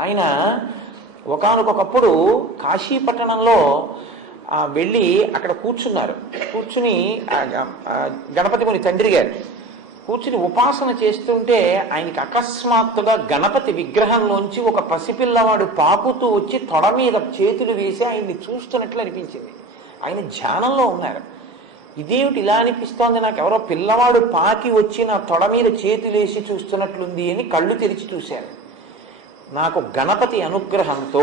ఆయన ఒకానొకప్పుడు కాశీపట్టణంలో వెళ్ళి అక్కడ కూర్చున్నారు. కూర్చుని గణపతి ముని తండ్రి గారు కూర్చుని ఉపాసన చేస్తుంటే ఆయనకి అకస్మాత్తుగా గణపతి విగ్రహంలోంచి ఒక పసిపిల్లవాడు పాకుతూ వచ్చి తొడ మీద చేతులు వేసి ఆయన్ని చూస్తున్నట్లు అనిపించింది. ఆయన ధ్యానంలో ఉన్నారు. ఇదేమిటి ఇలా అనిపిస్తోంది, నాకు ఎవరో పిల్లవాడు పాకి వచ్చి నా తొడ మీద చేతులేసి చూస్తున్నట్లుంది అని కళ్ళు తెరిచి చూశారు. నాకు గణపతి అనుగ్రహంతో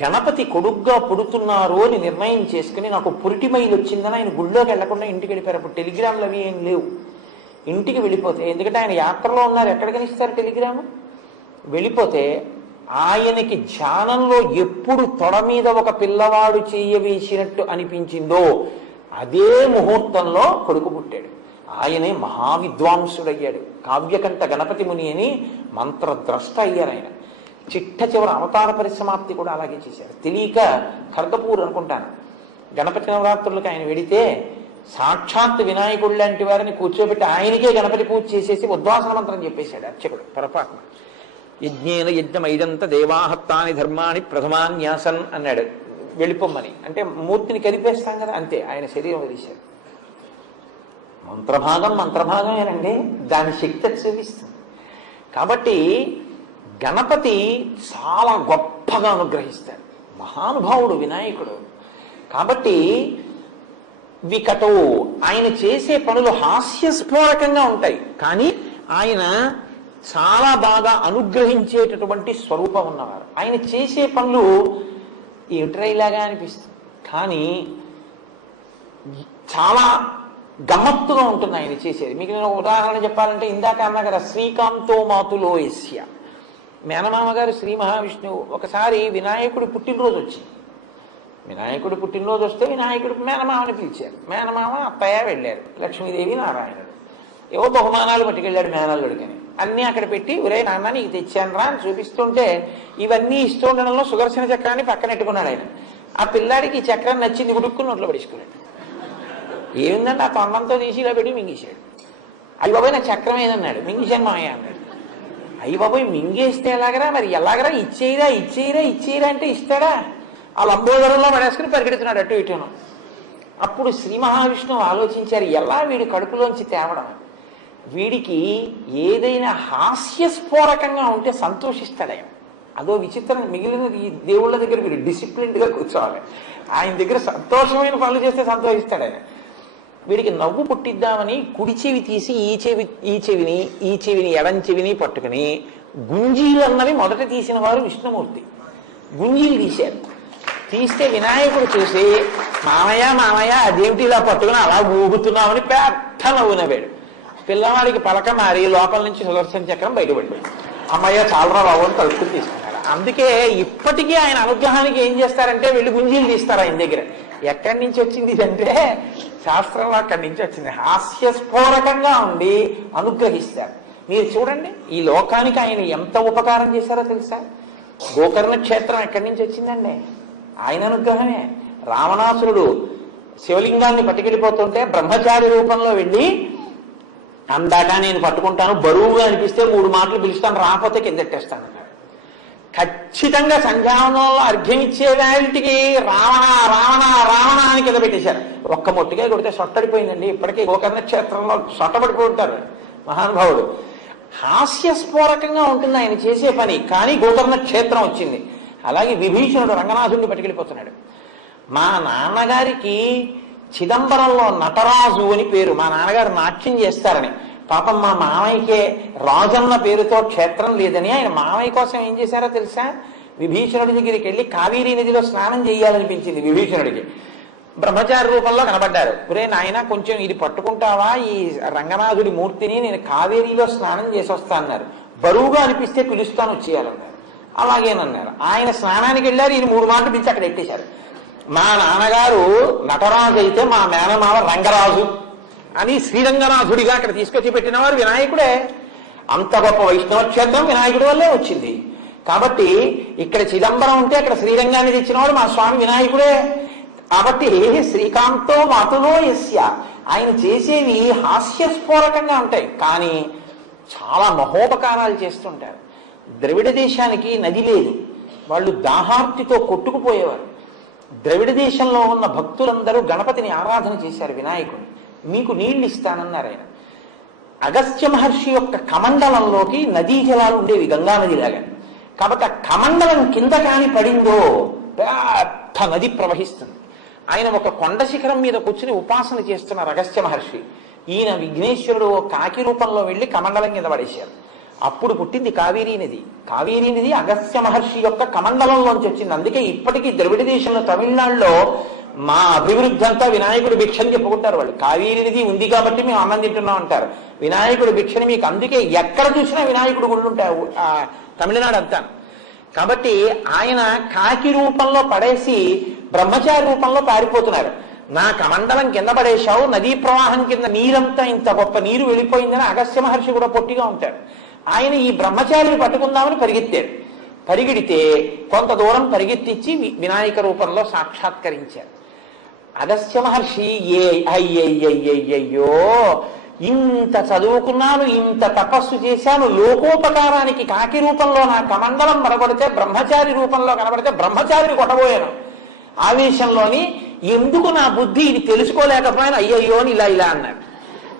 గణపతి కొడుగ్గా పుడుతున్నారు అని నిర్ణయం చేసుకుని నాకు పురిటిమైలు వచ్చిందని ఆయన గుళ్ళోకి వెళ్లకుండా ఇంటికి వెళ్ళిపోయారు. అప్పుడు టెలిగ్రామ్లు అవి ఏం లేవు. ఇంటికి వెళ్ళిపోతే, ఎందుకంటే ఆయన యాత్రలో ఉన్నారు, ఎక్కడికని ఇస్తారు టెలిగ్రాము. వెళ్ళిపోతే ఆయనకి ధ్యానంలో ఎప్పుడు తొడ మీద ఒక పిల్లవాడు చేయవేసినట్టు అనిపించిందో అదే ముహూర్తంలో కొడుకు పుట్టాడు. ఆయనే మహావిద్వాంసుడయ్యాడు. కావ్యకంఠ గణపతి ముని అని మంత్రద్రష్ట అయ్యారు. ఆయన చిట్ట చివరి అవతార పరిసమాప్తి కూడా అలాగే చేశారు. తెలియక ఖర్గపూర్ అనుకుంటాను, గణపతి నవరాత్రులకు ఆయన వెడితే సాక్షాత్ వినాయకుడు లాంటి వారిని కూర్చోబెట్టి ఆయనకే గణపతి పూజ చేసేసి ఉద్వాసన మంత్రం చెప్పేశాడు అర్చకుడు పొరపాటున. యజ్ఞేన యజ్ఞమైదంత దేవాహత్తాని ధర్మాన్ని ప్రథమాన్యాసన్ అన్నాడు వెళ్ళిపోమ్మని. అంటే మూర్తిని కదిపేస్తాం కదా, అంతే ఆయన శరీరం వదిలేశాడు. మంత్రభాగమేనండి, దాని శక్తి చూపిస్తుంది. కాబట్టి గణపతి చాలా గొప్పగా అనుగ్రహిస్తాడు, మహానుభావుడు వినాయకుడు. కాబట్టి వికటో ఆయన చేసే పనులు హాస్యస్ఫోరకంగా ఉంటాయి, కానీ ఆయన చాలా బాగా అనుగ్రహించేటటువంటి స్వరూపం ఉన్నవారు. ఆయన చేసే పనులు ఏమిట్రైలాగా అనిపిస్తుంది, కానీ చాలా గమ్మత్తుగా ఉంటుంది ఆయన చేసేది. మీకు నేను ఉదాహరణ చెప్పాలంటే, ఇందాక అన్నా కదా శ్రీకాంతో మాతులో యస్య, మేనమామ గారు శ్రీ మహావిష్ణువు ఒకసారి వినాయకుడి పుట్టినరోజు వచ్చింది. వినాయకుడి పుట్టినరోజు వస్తే వినాయకుడి మేనమామని పిలిచారు. మేనమామ అత్తయ్య వెళ్ళారు, లక్ష్మీదేవి నారాయణుడు. ఏవో బహుమానాలు పట్టుకెళ్ళాడు మేనల్లుడికని. అన్నీ అక్కడ పెట్టి, ఒరే నాన్న నీకు తెచ్చాను రా అని చూపిస్తుంటే ఇవన్నీ ఇస్తుండడంలో సుదర్శన చక్రాన్ని పక్కనెట్టుకున్నాడు ఆయన. ఆ పిల్లాడికి ఈ చక్రం నచ్చింది, గుడుక్కుని నోట్లో పడేసుకున్నాడు. ఏముందండి, ఆ తొండంతో తీసి ఇలా పెట్టి మింగేశాడు. అయ్యి బాబాయ్ నా చక్రం ఏదన్నాడు, మింగేశాను మాయ అన్నాడు. అయ్యి బాబాయ్ మింగేస్తే ఎలాగరా, మరి ఎలాగరా, ఇచ్చేయిరా అంటే ఇస్తాడా? ఆ లంబోదరంలో పడేసుకుని పరిగెడుతున్నాడు అటు ఇటును. అప్పుడు శ్రీ మహావిష్ణువు ఆలోచించారు, ఎలా వీడి కడుపులోంచి తేవడం. వీడికి ఏదైనా హాస్యస్ఫోరకంగా ఉంటే సంతోషిస్తాడాయన. అదో విచిత్రం. మిగిలిన ఈ దేవుళ్ళ దగ్గర వీడు డిసిప్లిన్డ్గా కూర్చోవాలి, ఆయన దగ్గర సంతోషమైన పనులు చేస్తే సంతోషిస్తాడు ఆయన. వీడికి నవ్వు పుట్టిద్దామని కుడి చెవి తీసి ఈ చెవిని ఎడం చెవిని పట్టుకుని గుంజీలు అన్నవి మొదట తీసిన వారు విష్ణుమూర్తి. గుంజీలు తీశారు. తీస్తే వినాయకుడు చూసి మామయ్య అదేమిటి ఇలా పట్టుకుని అలా ఊగుతున్నామని పెద్ద నవ్వు నవ్వాడు. పిల్లవాడికి పలక మారి లోపల నుంచి సుదర్శన చక్రం బయటపడిపోయింది. అమ్మయ్య చాలరా బాబు అని తలుపుకుని తీసుకున్నాడు. అందుకే ఇప్పటికీ ఆయన అనుగ్రహానికి ఏం చేస్తారంటే వెళ్ళి గుంజీలు తీస్తారు ఆయన దగ్గర. ఎక్కడి నుంచి వచ్చింది ఇదంటే శాస్త్రంలో అక్కడి నుంచి వచ్చింది. హాస్యస్ఫోరకంగా ఉండి అనుగ్రహిస్తారు. మీరు చూడండి, ఈ లోకానికి ఆయన ఎంత ఉపకారం చేశారో తెలుసా? గోకర్ణ క్షేత్రం ఎక్కడి నుంచి వచ్చిందండి? ఆయన అనుగ్రహమే. రావణాసురుడు శివలింగాన్ని పట్టుకెళ్ళిపోతుంటే బ్రహ్మచారి రూపంలో వెళ్ళి, అందాక నేను పట్టుకుంటాను, బరువుగా అనిపిస్తే 3 మాటలు పిలుస్తాను, రాకపోతే కిందెట్టేస్తాను అన్నాడు. ఖచ్చితంగా సంధ్యావనంలో అర్ఘ్యం ఇచ్చే వాటికి రావణ అని కింద పెట్టేశారు. ఒక్క మొట్టిగా కొడితే సొట్టడిపోయిందండి. ఇప్పటికీ గోకర్ణ క్షేత్రంలో సొట్టబడిపోతుంటారు మహానుభావుడు. హాస్యస్ఫోరకంగా ఉంటుంది ఆయన చేసే పని, కానీ గోకర్ణ క్షేత్రం వచ్చింది. అలాగే విభీషణుడు రంగనాథుడిని పట్టుకెళ్ళిపోతున్నాడు. మా నాన్నగారికి చిదంబరంలో నటరాజు అని పేరు. మా నాన్నగారు నాట్యం చేస్తారని. పాపం మా మామయ్యకే రాజన్న పేరుతో క్షేత్రం లేదని ఆయన మామయ్య కోసం ఏం చేశారో తెలుసా? విభీషణుడి దగ్గరికి వెళ్ళి కావేరీ నదిలో స్నానం చేయాలనిపించింది విభీషణుడికి. బ్రహ్మచారి రూపంలో కనబడ్డారు. ఒరే నాయన కొంచెం ఇది పట్టుకుంటావా, ఈ రంగనాథుడి మూర్తిని, నేను కావేరీలో స్నానం చేసి వస్తా అన్నారు. బరువుగా అనిపిస్తే పిలుస్తాను వచ్చేయాలన్నారు. అలాగేనన్నారు. ఆయన స్నానానికి వెళ్ళారు. ఈయన 3 మాటలు పిలిచి అక్కడ ఎట్టేశారు. మా నాన్నగారు నటరాజు అయితే మా మేనమామ రంగరాజు అని శ్రీరంగనాథుడిగా అక్కడ తీసుకొచ్చి పెట్టినవారు వినాయకుడే. అంత గొప్ప వైష్ణవ క్షేత్రం వినాయకుడి వల్లే వచ్చింది. కాబట్టి ఇక్కడ చిదంబరం ఉంటే అక్కడ శ్రీరంగాన్ని తెచ్చినవాడు మా స్వామి వినాయకుడే. కాబట్టి శ్రీకాంతో మాతులో యస్య, ఆయన చేసేవి హాస్యస్ఫోరకంగా ఉంటాయి, కానీ చాలా మహోపకారాలు చేస్తుంటారు. ద్రవిడ దేశానికి నది లేదు, వాళ్ళు దాహార్తితో కొట్టుకుపోయేవారు. ద్రవిడ దేశంలో ఉన్న భక్తులందరూ గణపతిని ఆరాధన చేశారు, వినాయకుడిని. మీకు నీళ్లు ఇస్తానన్నారు ఆయన. అగస్త్య మహర్షి యొక్క కమండలంలోకి నదీ జలాలు ఉండేవి, గంగా నదిలాగా. కాబట్టి ఆ కమండలం కింద కాని పడిందో పెద్ద నది ప్రవహిస్తుంది. ఆయన ఒక కొండ శిఖరం మీద కూర్చుని ఉపాసన చేస్తున్నారు అగస్త్య మహర్షి. ఈయన విఘ్నేశ్వరుడు కాకి రూపంలో వెళ్ళి కమండలం కింద పడేశారు. అప్పుడు పుట్టింది కావేరీ నది. కావేరీ నది అగస్త్య మహర్షి యొక్క కమండలంలోంచి వచ్చింది. అందుకే ఇప్పటికీ ద్రవిడ దేశంలో, తమిళనాడులో మా అభివృద్ధి అంతా వినాయకుడు భిక్షని చెప్పుకుంటారు వాళ్ళు. కావేరీ నది ఉంది కాబట్టి మేము అన్నం తింటున్నాం అంటారు. వినాయకుడు భిక్షని మీకు అందుకే ఎక్కడ చూసినా వినాయకుడు గుళ్ళు ఉంటాయి తమిళనాడు అంతా. కాబట్టి ఆయన కాకి రూపంలో పడేసి బ్రహ్మచారి రూపంలో పారిపోతున్నారు. నా కమండలం కింద పడేశావు, నదీ ప్రవాహం కింద నీరంతా ఇంత గొప్ప నీరు వెళ్ళిపోయిందని అగస్త్య మహర్షి కూడా పొట్టిగా ఉంటాడు. ఆయన ఈ బ్రహ్మచారిని పట్టుకుందామని పరిగెత్తారు. పరిగెడితే కొంత దూరం పరిగెత్తించి వినాయక రూపంలో సాక్షాత్కరించారు. అగస్త్య మహర్షి అయ్యయ్యయ్యయ్యో, ఇంత చదువుకున్నాను, ఇంత తపస్సు చేశాను, లోకోపకారానికి కాకి రూపంలో నా కమండలం మరగొడితే బ్రహ్మచారి రూపంలో కనబడితే బ్రహ్మచారిని కొట్టబోయాను. ఆవేశంలోని ఎందుకు నా బుద్ధి ఇది తెలుసుకోలేకపోయినా అయ్యయ్యో అని ఇలా అన్నాడు.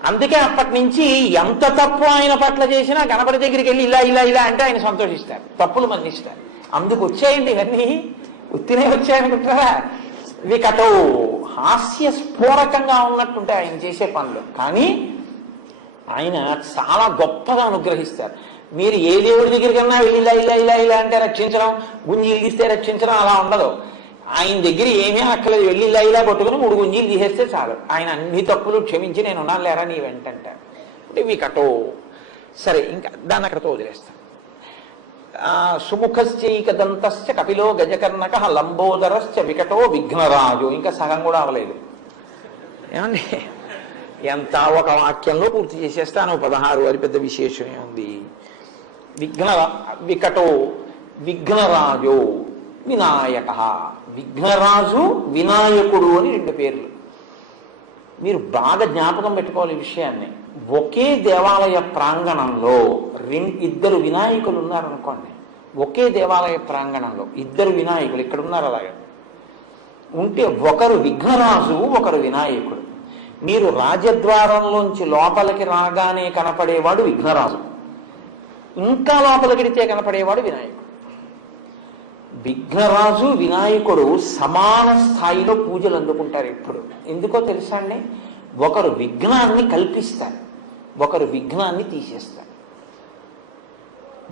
అందుకే అప్పటి నుంచి ఎంత తప్పు ఆయన పట్ల చేసినా గణపతి దగ్గరికి వెళ్ళి ఇలా అంటే ఆయన సంతోషిస్తారు, తప్పులు మన్నిస్తారు. అందుకు వచ్చాయండి ఇవన్నీ, ఉత్తినే వచ్చాయనుకుంటారా? వికటో హాస్య స్ఫోరకంగా ఉన్నట్టుంటే ఆయన చేసే పనులు. కానీ ఆయన చాలా గొప్పగా అనుగ్రహిస్తారు. మీరు ఏ దేవుడి దగ్గరికన్నా వెళ్ళి ఇలా అంటే రక్షించడం, గుంజీలు తీస్తే రక్షించడం అలా ఉండదు. ఆయన దగ్గర ఏమీ అక్కలేదు, వెళ్ళి ఇలా కొట్టుకుని 3 గుంజీలు తీసేస్తే చాలు. ఆయన అన్ని తప్పులు క్షమించి నేను ఉన్నాను లేరా నీ వెంటంటారు. అంటే వికటో. సరే, ఇంకా దాన్ని అక్కడతో వదిలేస్తాను. సుముఖశ్చైక దంతశ్చ కపిలో గజకర్ణక లంబోదరశ్చ వికటో విఘ్నరాజు. ఇంకా సగం కూడా అవ్వలేదు. ఏమండి, ఎంత ఒక వాక్యంలో పూర్తి చేసేస్తాను. 16 అది పెద్ద విశేషమే ఉంది. వికటో విఘ్నరాజు వినాయక. విఘ్నరాజు వినాయకుడు అని 2 పేర్లు. మీరు బాగా జ్ఞాపకం పెట్టుకోవాలి ఈ విషయాన్ని. ఒకే దేవాలయ ప్రాంగణంలో 2 వినాయకులు ఉన్నారనుకోండి. ఒకే దేవాలయ ప్రాంగణంలో 2 వినాయకులు ఇక్కడ ఉన్నారు. అలాగే ఉంటే ఒకరు విఘ్నరాజు, ఒకరు వినాయకుడు. మీరు రాజద్వారంలోంచి లోపలికి రాగానే కనపడేవాడు విఘ్నరాజు, ఇంకా లోపలికిడితే కనపడేవాడు వినాయకుడు. విఘ్నరాజు వినాయకుడు సమాన స్థాయిలో పూజలు అందుకుంటారు ఎప్పుడు. ఎందుకో తెలుసా అండి? ఒకరు విఘ్నాన్ని కల్పిస్తారు, ఒకరు విఘ్నాన్ని తీసేస్తారు.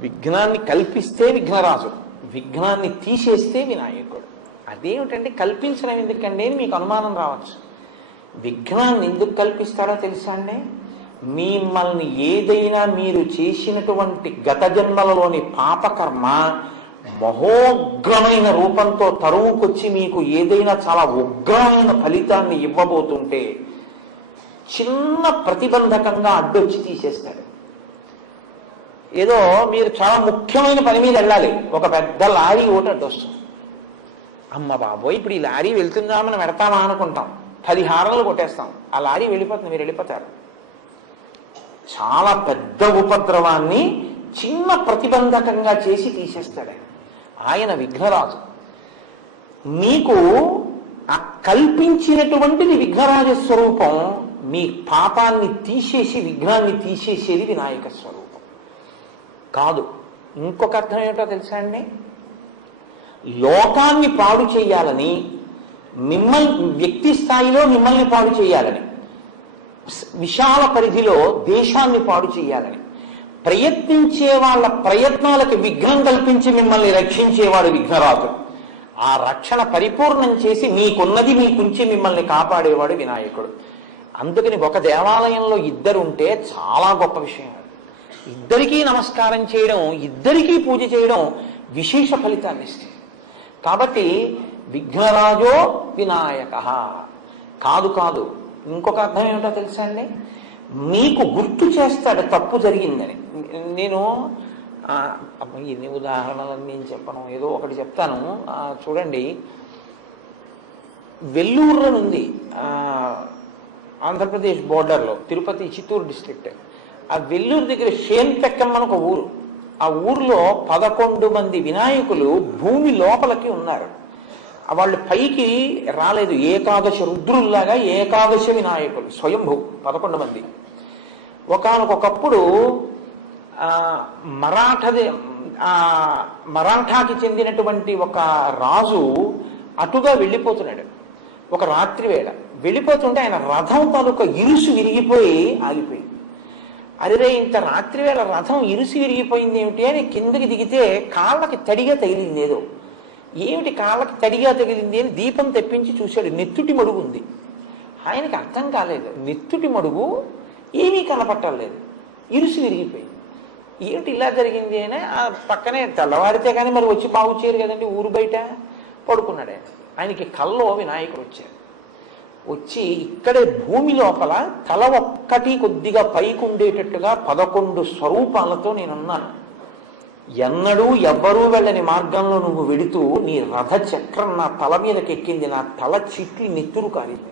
విఘ్నాన్ని కల్పిస్తే విఘ్నరాజు, విఘ్నాన్ని తీసేస్తే వినాయకుడు. అదేమిటంటే కల్పించడం ఎందుకండి అని మీకు అనుమానం రావచ్చు. విఘ్నాన్ని ఎందుకు కల్పిస్తాడో తెలుసా అండి? మిమ్మల్ని ఏదైనా మీరు చేసినటువంటి గత జన్మలలోని పాపకర్మ మహోగ్రమైన రూపంతో తరువుకొచ్చి మీకు ఏదైనా చాలా ఉగ్రమైన ఫలితాన్ని ఇవ్వబోతుంటే చిన్న ప్రతిబంధకంగా అడ్డొచ్చి తీసేస్తాడు. ఏదో మీరు చాలా ముఖ్యమైన పని మీద వెళ్ళాలి, ఒక పెద్ద లారీ ఒకటి అడ్డొస్తుంది. అమ్మ బాబోయ్, ఇప్పుడు ఈ లారీ వెళ్తుందా మనం పెడతామా అనుకుంటాం, 10 హారలు కొట్టేస్తాం, ఆ లారీ వెళ్ళిపోతుంది, మీరు వెళ్ళిపోతారు. చాలా పెద్ద ఉపద్రవాన్ని చిన్న ప్రతిబంధకంగా చేసి తీసేస్తాడు ఆయన విఘ్నరాజు. మీకు ఆ కల్పించినటువంటిది విఘ్నరాజ స్వరూపం. మీ పాపాన్ని తీసేసి విఘ్నాన్ని తీసేసేది వినాయక స్వరూపం కాదు. ఇంకొక అర్థం ఏమిటో తెలుసా అండి? లోకాన్ని పాడు చేయాలని, మిమ్మల్ని వ్యక్తి స్థాయిలో మిమ్మల్ని పాడు చేయాలని, విశాల పరిధిలో దేశాన్ని పాడు చేయాలని ప్రయత్నించే వాళ్ళ ప్రయత్నాలకు విఘ్నం కల్పించి మిమ్మల్ని రక్షించేవాడు విఘ్నరాజు. ఆ రక్షణ పరిపూర్ణం చేసి మీకున్నది మీకుంచి మిమ్మల్ని కాపాడేవాడు వినాయకుడు. అందుకని ఒక దేవాలయంలో 2 ఉంటే చాలా గొప్ప విషయం. 2కి నమస్కారం చేయడం, 2కి పూజ చేయడం విశేష ఫలితాన్ని ఇస్తుంది. కాబట్టి విఘ్నరాజో వినాయక కాదు. ఇంకొక అర్థం ఏమిటో తెలుసా అండి? మీకు గుర్తు చేస్తాడు తప్పు జరిగిందని. నేను ఎన్ని ఉదాహరణలు నేను చెప్పను, ఏదో ఒకటి చెప్తాను. చూడండి, వెల్లూరు ఉంది ఆంధ్రప్రదేశ్ బోర్డర్లో, తిరుపతి చిత్తూరు డిస్ట్రిక్ట్. ఆ వెల్లూరు దగ్గర షేన్పెక్కం అని ఒక ఊరు. ఆ ఊర్లో 11 మంది వినాయకులు భూమి లోపలికి ఉన్నారు. వాళ్ళు పైకి రాలేదు. ఏకాదశ రుద్రుల్లాగా ఏకాదశ వినాయకులు స్వయంభూ 11 మంది. ఒకానొకప్పుడు మరాఠాకి చెందినటువంటి ఒక రాజు అటుగా వెళ్ళిపోతున్నాడు. ఒక రాత్రి వేళ వెళ్ళిపోతుంటే ఆయన రథం తాలూకా ఇరుసు విరిగిపోయి ఆగిపోయింది. అరే, ఇంత రాత్రి వేళ రథం ఇరుసు విరిగిపోయింది ఏమిటి అని కిందకి దిగితే కాళ్ళకి తడిగా తగిలింది. ఏదో ఏమిటి కాళ్ళకి తడిగా తగిలింది అని దీపం తెప్పించి చూశాడు. నెత్తుటి మడుగు ఉంది. ఆయనకి అర్థం కాలేదు. నెత్తుటి మడుగు ఏమీ కనపట్టలేదు, ఇరుసు విరిగిపోయింది. ఏమిటి ఇలా జరిగింది అని ఆ పక్కనే తెల్లవారితే కానీ మరి వచ్చి బాగు చేయరు కదండి, ఊరు బయట పడుకున్నాడు ఆయన. ఆయనకి కల్లో వినాయకుడు వచ్చారు. వచ్చి ఇక్కడే భూమి లోపల తల ఒక్కటి కొద్దిగా పైకి ఉండేటట్టుగా 11 స్వరూపాలతో నేనున్నాను. ఎన్నడూ ఎవ్వరూ వెళ్ళని మార్గంలో నువ్వు వెడుతూ నీ రథ చక్రం నా తల మీదకి ఎక్కింది. నా తల చిట్లి నెత్తురు కారింది.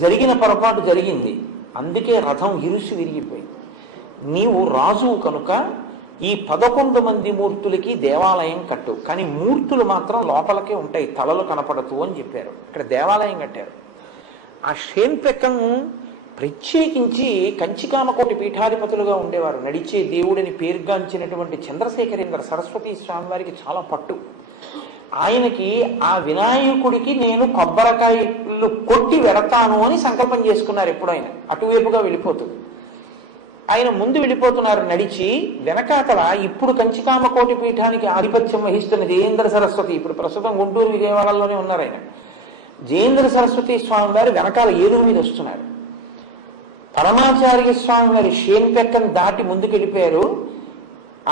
జరిగిన పొరపాటు జరిగింది, అందుకే రథం ఇరుసు విరిగిపోయింది. నీవు రాజు కనుక ఈ 11 మంది మూర్తులకి దేవాలయం కట్టు, కానీ మూర్తులు మాత్రం లోపలికే ఉంటాయి, తలలు కనపడదు అని చెప్పారు. ఇక్కడ దేవాలయం కట్టారు. ఆ షేన్పెక్కం ప్రత్యేకించి కంచికామకోటి పీఠాధిపతులుగా ఉండేవారు. నడిచే దేవుడిని పేరుగాంచినటువంటి చంద్రశేఖరేంద్ర సరస్వతి స్వామి వారికి చాలా పట్టు. ఆయనకి ఆ వినాయకుడికి నేను కొబ్బరికాయలు కొట్టి వెడతాను అని సంకల్పం చేసుకున్నారు. ఎప్పుడైనా అటువైపుగా వెళ్ళిపోతుంది. ఆయన ముందు వెళ్ళిపోతున్నారు నడిచి. వెనకాతల ఇప్పుడు కంచికామకోటి పీఠానికి ఆధిపత్యం వహిస్తున్న జయేంద్ర సరస్వతి, ఇప్పుడు ప్రస్తుతం గుంటూరు విజయవాడలోనే ఉన్నారు ఆయన. జయేంద్ర సరస్వతి స్వామి వారు వెనకాల ఏనుగు మీద వస్తున్నారు. పరమాచార్య స్వామి వారి షేన్పెక్కను దాటి ముందుకు వెళ్ళిపోయారు.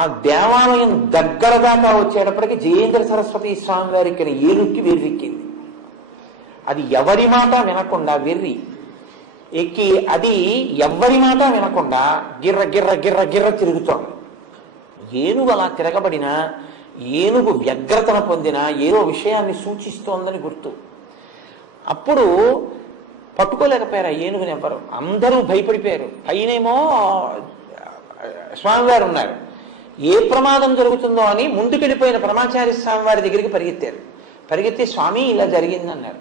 ఆ దేవాలయం దగ్గర దాకా వచ్చేటప్పటికి జయేంద్ర సరస్వతి స్వామి వారి ఇక్కడ ఏనుక్కి వెర్రెక్కింది. అది ఎవరి మాట వినకుండా వెర్రి ఎక్కి అది ఎవ్వరి మాట వినకుండా గిర్ర గిర్ర గిర్ర గిర్ర తిరుగుతోంది. ఏనుగు అలా తిరగబడిన, ఏనుగు వ్యగ్రతను పొందిన ఏదో విషయాన్ని సూచిస్తోందని గుర్తు. అప్పుడు పట్టుకోలేకపోయారు ఆ ఏనుగుని ఎవ్వరు. అందరూ భయపడిపోయారు. పైనేమో స్వామివారు ఉన్నారు. ఏ ప్రమాదం జరుగుతుందో అని ముందుకెళ్ళిపోయిన పరమాచార్య స్వామి వారి దగ్గరికి పరిగెత్తారు. పరిగెత్తి స్వామి ఇలా జరిగిందన్నారు.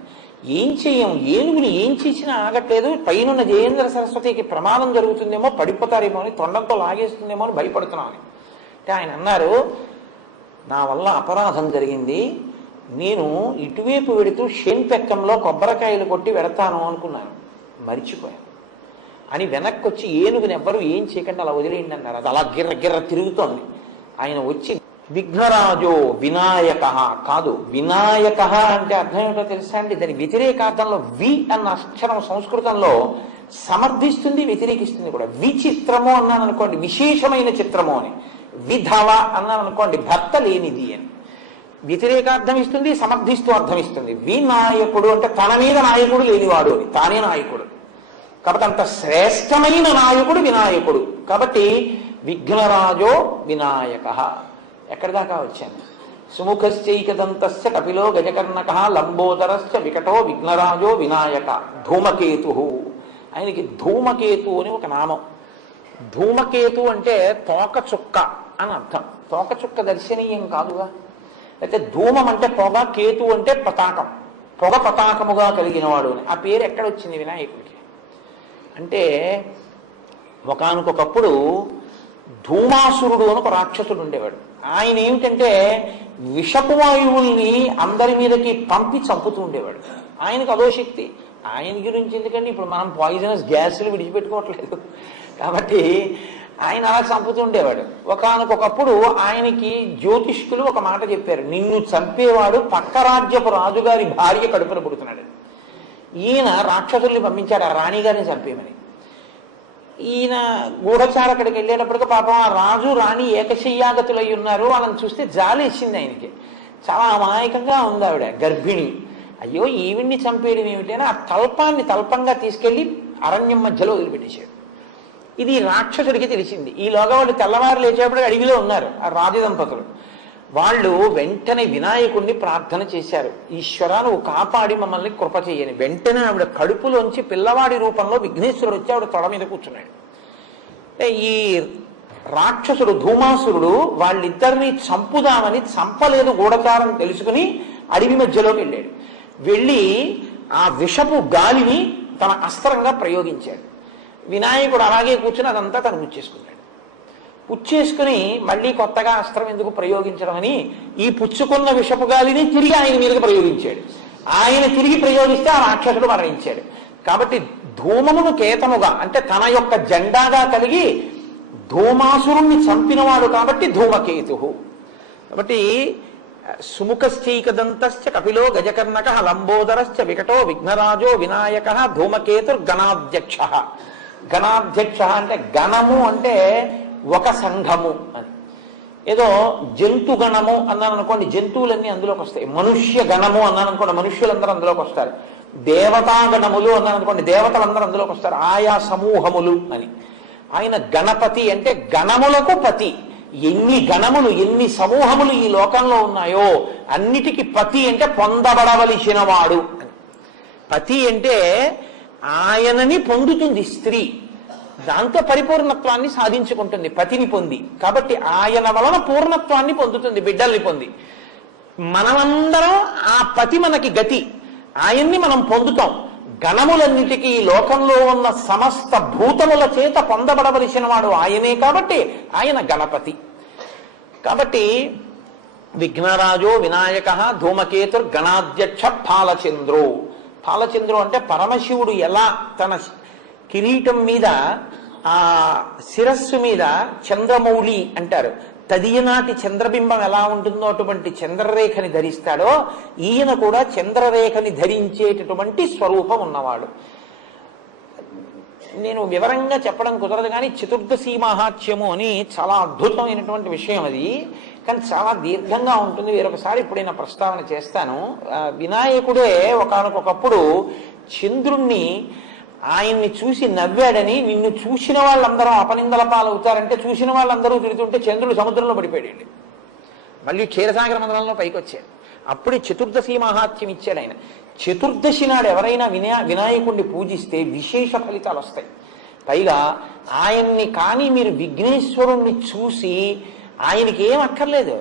ఏం చెయ్యం, ఏనుగుని ఏం చేసినా ఆగట్లేదు. పైనున్న జయేంద్ర సరస్వతికి ప్రమాదం జరుగుతుందేమో, పడిపోతారేమో అని, తొండంతో లాగేస్తుందేమో అని భయపడుతున్నామని. అంటే ఆయన అన్నారు, నా వల్ల అపరాధం జరిగింది. నేను ఇటువైపు వెడుతూ షేన్పెక్కంలో కొబ్బరికాయలు కొట్టి వెడతాను అనుకున్నాను, మరిచిపోయాను అని వెనక్కి వచ్చి ఏనుగుని ఎవ్వరూ ఏం చేయకుండా అలా వదిలేయండి అన్నారు. అది అలా గిర్ర గిర్ర తిరుగుతోంది. ఆయన వచ్చి విఘ్నరాజో వినాయక కాదు, వినాయక అంటే అర్థం ఏమిటో తెలుసా అండి? దాని వ్యతిరేకార్థంలో వి అన్న అక్షరం సంస్కృతంలో సమర్థిస్తుంది, వ్యతిరేకిస్తుంది కూడా. విచిత్రము అన్నాను అనుకోండి, విశేషమైన చిత్రము అని. విధవ అన్నాను అనుకోండి, భర్త లేనిది అని. వ్యతిరేకార్థం ఇస్తుంది, సమర్థిస్తూ అర్థం ఇస్తుంది. వినాయకుడు అంటే తన మీద నాయకుడు లేనివాడు అని, తానే నాయకుడు. కాబట్టి అంత శ్రేష్టమైన నాయకుడు వినాయకుడు. కాబట్టి విఘ్నరాజో వినాయక. ఎక్కడి దాకా వచ్చాను? సుముఖశ్చైకదంతస్య కపిలో గజకర్ణక లంబోదరశ్చ వికటో విఘ్నరాజో వినాయక. ధూమకేతు, ఆయనకి ధూమకేతు అని ఒక నామం. ధూమకేతు అంటే తోక చుక్క అని అర్థం. తోక చుక్క దర్శనీయం కాదుగా. అయితే ధూమం అంటే పొగ, కేతు అంటే పతాకం, పొగ పతాకముగా కలిగినవాడు అని. ఆ పేరు ఎక్కడొచ్చింది వినాయకుడికి అంటే, ఒకానొకప్పుడు ధూమాసురుడు అని ఒక రాక్షసుడు ఉండేవాడు. ఆయన ఏమిటంటే విషపు వాయువుల్ని అందరి మీదకి పంపి చంపుతూ ఉండేవాడు. ఆయనకు అదో శక్తి. ఆయన గురించి ఎందుకంటే ఇప్పుడు మనం పాయిజనస్ గ్యాసులు విడిచిపెట్టుకోవట్లేదు కాబట్టి ఆయన అలా చంపుతూ ఉండేవాడు. ఒకానొకప్పుడు ఆయనకి జ్యోతిష్కులు ఒక మాట చెప్పారు, నిన్ను చంపేవాడు పక్క రాజ్యపు రాజుగారి భార్య కడుపున పుడుతున్నాడు. ఈయన రాక్షసుల్ని పంపించాడు ఆ రాణిగారిని చంపేయమని. ఈయన గూఢచార అక్కడికి వెళ్ళేటప్పటికి పాపం ఆ రాజు రాణి ఏకశయ్యాగతులై ఉన్నారు. వాళ్ళని చూస్తే జాలేసింది ఆయనకి. చాలా అమాయకంగా ఉంది ఆవిడ, గర్భిణి. అయ్యో ఈవిడ్ని చంపేయడం ఏమిటని ఆ తల్పాన్ని తల్పంగా తీసుకెళ్లి అరణ్యం మధ్యలో వదిలిపెట్టేశాడు. ఇది రాక్షసుడికి తెలిసింది. ఈలోగా వాళ్ళు తెల్లవారు లేచేటప్పుడు అడవిలో ఉన్నారు ఆ రాజు దంపతులు. వాళ్ళు వెంటనే వినాయకుడిని ప్రార్థన చేశారు, ఈశ్వరా నువ్వు కాపాడి మమ్మల్ని కృప చేయని. వెంటనే ఆవిడ కడుపులోంచి పిల్లవాడి రూపంలో విఘ్నేశ్వరుడు వచ్చి ఆవిడ తొడ మీద కూర్చున్నాడు. ఈ రాక్షసుడు ధూమాసురుడు వాళ్ళిద్దరిని చంపుదామని చంపలేదు గూఢచారం తెలుసుకుని అడవి మధ్యలోకి వెళ్ళాడు. వెళ్ళి ఆ విషపు గాలిని తన అస్త్రంగా ప్రయోగించాడు. వినాయకుడు అలాగే కూర్చుని అదంతా తను పుచ్చేసుకున్నాడు. పుచ్చేసుకుని మళ్ళీ కొత్తగా అస్త్రం ఎందుకు ప్రయోగించడం అని ఈ పుచ్చుకున్న విషపు గాలిని తిరిగి ఆయన మీదకి ప్రయోగించాడు. ఆయన తిరిగి ప్రయోగిస్తే ఆ రాక్షసుడు మరణించాడు. కాబట్టి ధూమమును కేతముగా అంటే తన యొక్క జెండాగా కలిగి ధూమాసురుణ్ణి చంపినవాడు కాబట్టి ధూమకేతు. కాబట్టి సుముఖశ్చైకదంతశ్చ కపిలో గజకర్ణక లంబోదరశ్చ వికటో విఘ్నరాజో వినాయక ధూమకేతుర్గణాధ్యక్ష. గణాధ్యక్ష అంటే గణము అంటే ఒక సంఘము అని. ఏదో జంతు గణము అన్నాను అనుకోండి, జంతువులన్నీ అందులోకి వస్తాయి. మనుష్య గణము అన్నాను అనుకోండి, మనుష్యులందరూ అందులోకి వస్తారు. దేవతా గణములు అన్నాను అనుకోండి, దేవతలందరూ అందులోకి వస్తారు. ఆయా సమూహములు అని. ఆయన గణపతి అంటే గణములకు పతి. ఎన్ని గణములు ఎన్ని సమూహములు ఈ లోకంలో ఉన్నాయో అన్నిటికీ పతి అంటే పొందబడవలసిన వాడు అని. పతి అంటే ఆయనని పొందుతుంది స్త్రీ, దాంతో పరిపూర్ణత్వాన్ని సాధించుకుంటుంది పతిని పొంది. కాబట్టి ఆయన వలన పూర్ణత్వాన్ని పొందుతుంది, బిడ్డల్ని పొంది. మనమందరం ఆ పతి మనకి గతి, ఆయన్ని మనం పొందుతాం. గణములన్నిటికీ లోకంలో ఉన్న సమస్త భూతముల చేత పొందబడవలసిన వాడు ఆయనే కాబట్టి ఆయన గణపతి. కాబట్టి విఘ్నరాజో వినాయక ధూమకేతుర్ గణాధ్యక్ష పాలచంద్రో. పాలచంద్రు అంటే పరమశివుడు ఎలా తన కిరీటం మీద ఆ శిరస్సు మీద చంద్రమౌళి అంటారు, తదియనాటి చంద్రబింబం ఎలా ఉంటుందో అటువంటి చంద్రరేఖని ధరిస్తాడో ఈయన కూడా చంద్రరేఖని ధరించేటటువంటి స్వరూపం ఉన్నవాడు. నేను వివరంగా చెప్పడం కుదరదు కానీ చతుర్దశి మహాత్మ్యము అని చాలా అద్భుతమైనటువంటి విషయం అది, కానీ చాలా దీర్ఘంగా ఉంటుంది. వేరొకసారి ఎప్పుడైనా ప్రస్తావన చేస్తాను. వినాయకుడే ఒకానొకప్పుడు చంద్రుణ్ణి ఆయన్ని చూసి నవ్వాడని నిన్ను చూసిన వాళ్ళందరూ అపనిందల పాలవుతారంటే చూసిన వాళ్ళందరూ తిరుగుతుంటే చంద్రుడు సముద్రంలో పడిపోయాడు. మళ్ళీ క్షీరసాగర మండలంలో పైకి వచ్చాడు. అప్పుడే చతుర్దశి మహాత్మ్యం ఇచ్చాడు ఆయన. చతుర్దశి నాడు ఎవరైనా వినాయకుడిని పూజిస్తే విశేష ఫలితాలు వస్తాయి. పైగా ఆయన్ని కానీ మీరు విఘ్నేశ్వరుణ్ణి చూసి ఆయనకి ఏం అక్కర్లేదు,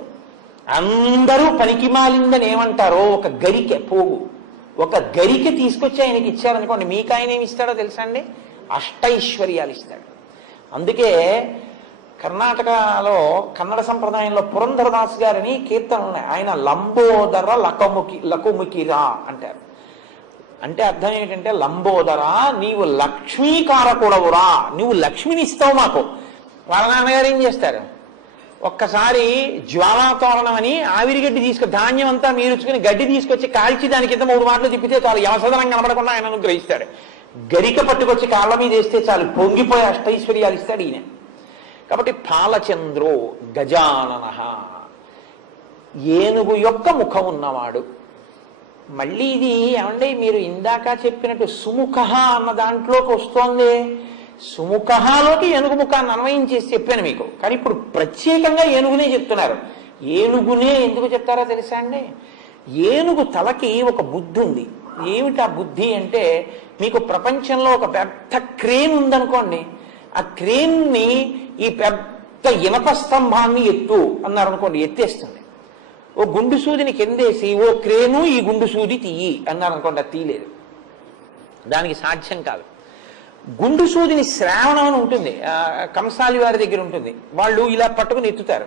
అందరూ పనికి మాలిందని ఏమంటారో ఒక గరికె పోగు, ఒక గరిక తీసుకొచ్చి ఆయనకి ఇచ్చారనుకోండి, మీకు ఆయన ఏమి ఇస్తాడో తెలుసా అండి? అష్టైశ్వర్యాలు ఇస్తాడు. అందుకే కర్ణాటకలో కన్నడ సంప్రదాయంలో పురంధరదాస్ గారిని కీర్తనలు ఉన్నాయి. ఆయన లంబోదర లకుముకిరా అంటారు. అంటే అర్థం ఏంటంటే, లంబోదర నీవు లక్ష్మీకారకుడవురా, నువ్వు లక్ష్మిని ఇస్తావు మాకు. వాళ్ళ నాన్నగారు ఏం చేస్తారు, ఒక్కసారి జ్వాలాతోరణం అని ఆవిరిగడ్డి ధాన్యం అంతా మీరుచుకుని గడ్డి తీసుకొచ్చి కాల్చి దాని కింద 3 మాటలు తిప్పితే చాలు, యవసదనం కనబడకుండా ఆయన అనుగ్రహిస్తాడు. గరిక పట్టుకొచ్చి కాళ్ళ మీద వేస్తే చాలు, పొంగిపోయి అష్టైశ్వర్యాలు ఇస్తాడు ఈయన. కాబట్టి పాలచంద్రో గజానన, ఏనుగు యొక్క ముఖం ఉన్నవాడు. మళ్ళీ ఇది ఏమండి మీరు ఇందాక చెప్పినట్టు సుముఖ అన్న దాంట్లోకి వస్తోంది. సుముఖలోకి ఏనుగు ముఖాన్ని అన్వయం చేసి చెప్పాను మీకు, కానీ ఇప్పుడు ప్రత్యేకంగా ఏనుగునే చెప్తున్నారు. ఏనుగునే ఎందుకు చెప్తారో తెలుసా అండి? ఏనుగు తలకి ఒక బుద్ధి ఉంది. ఏమిటి ఆ బుద్ధి అంటే, మీకు ప్రపంచంలో ఒక పెద్ద క్రేన్ ఉందనుకోండి, ఆ క్రేన్ని ఈ పెద్ద ఇనప స్తంభాన్ని ఎత్తు అన్నారనుకోండి, ఎత్తేస్తుంది. ఓ గుండు సూదిని కిందేసి ఓ క్రేను ఈ గుండు సూది తీయి అన్నారనుకోండి, అది తీయలేదు, దానికి సాధ్యం కాదు. గుండు సూదిని శ్రావణం అని ఉంటుంది, కంసాలి వారి దగ్గర ఉంటుంది, వాళ్ళు ఇలా పట్టుకుని ఎత్తుతారు.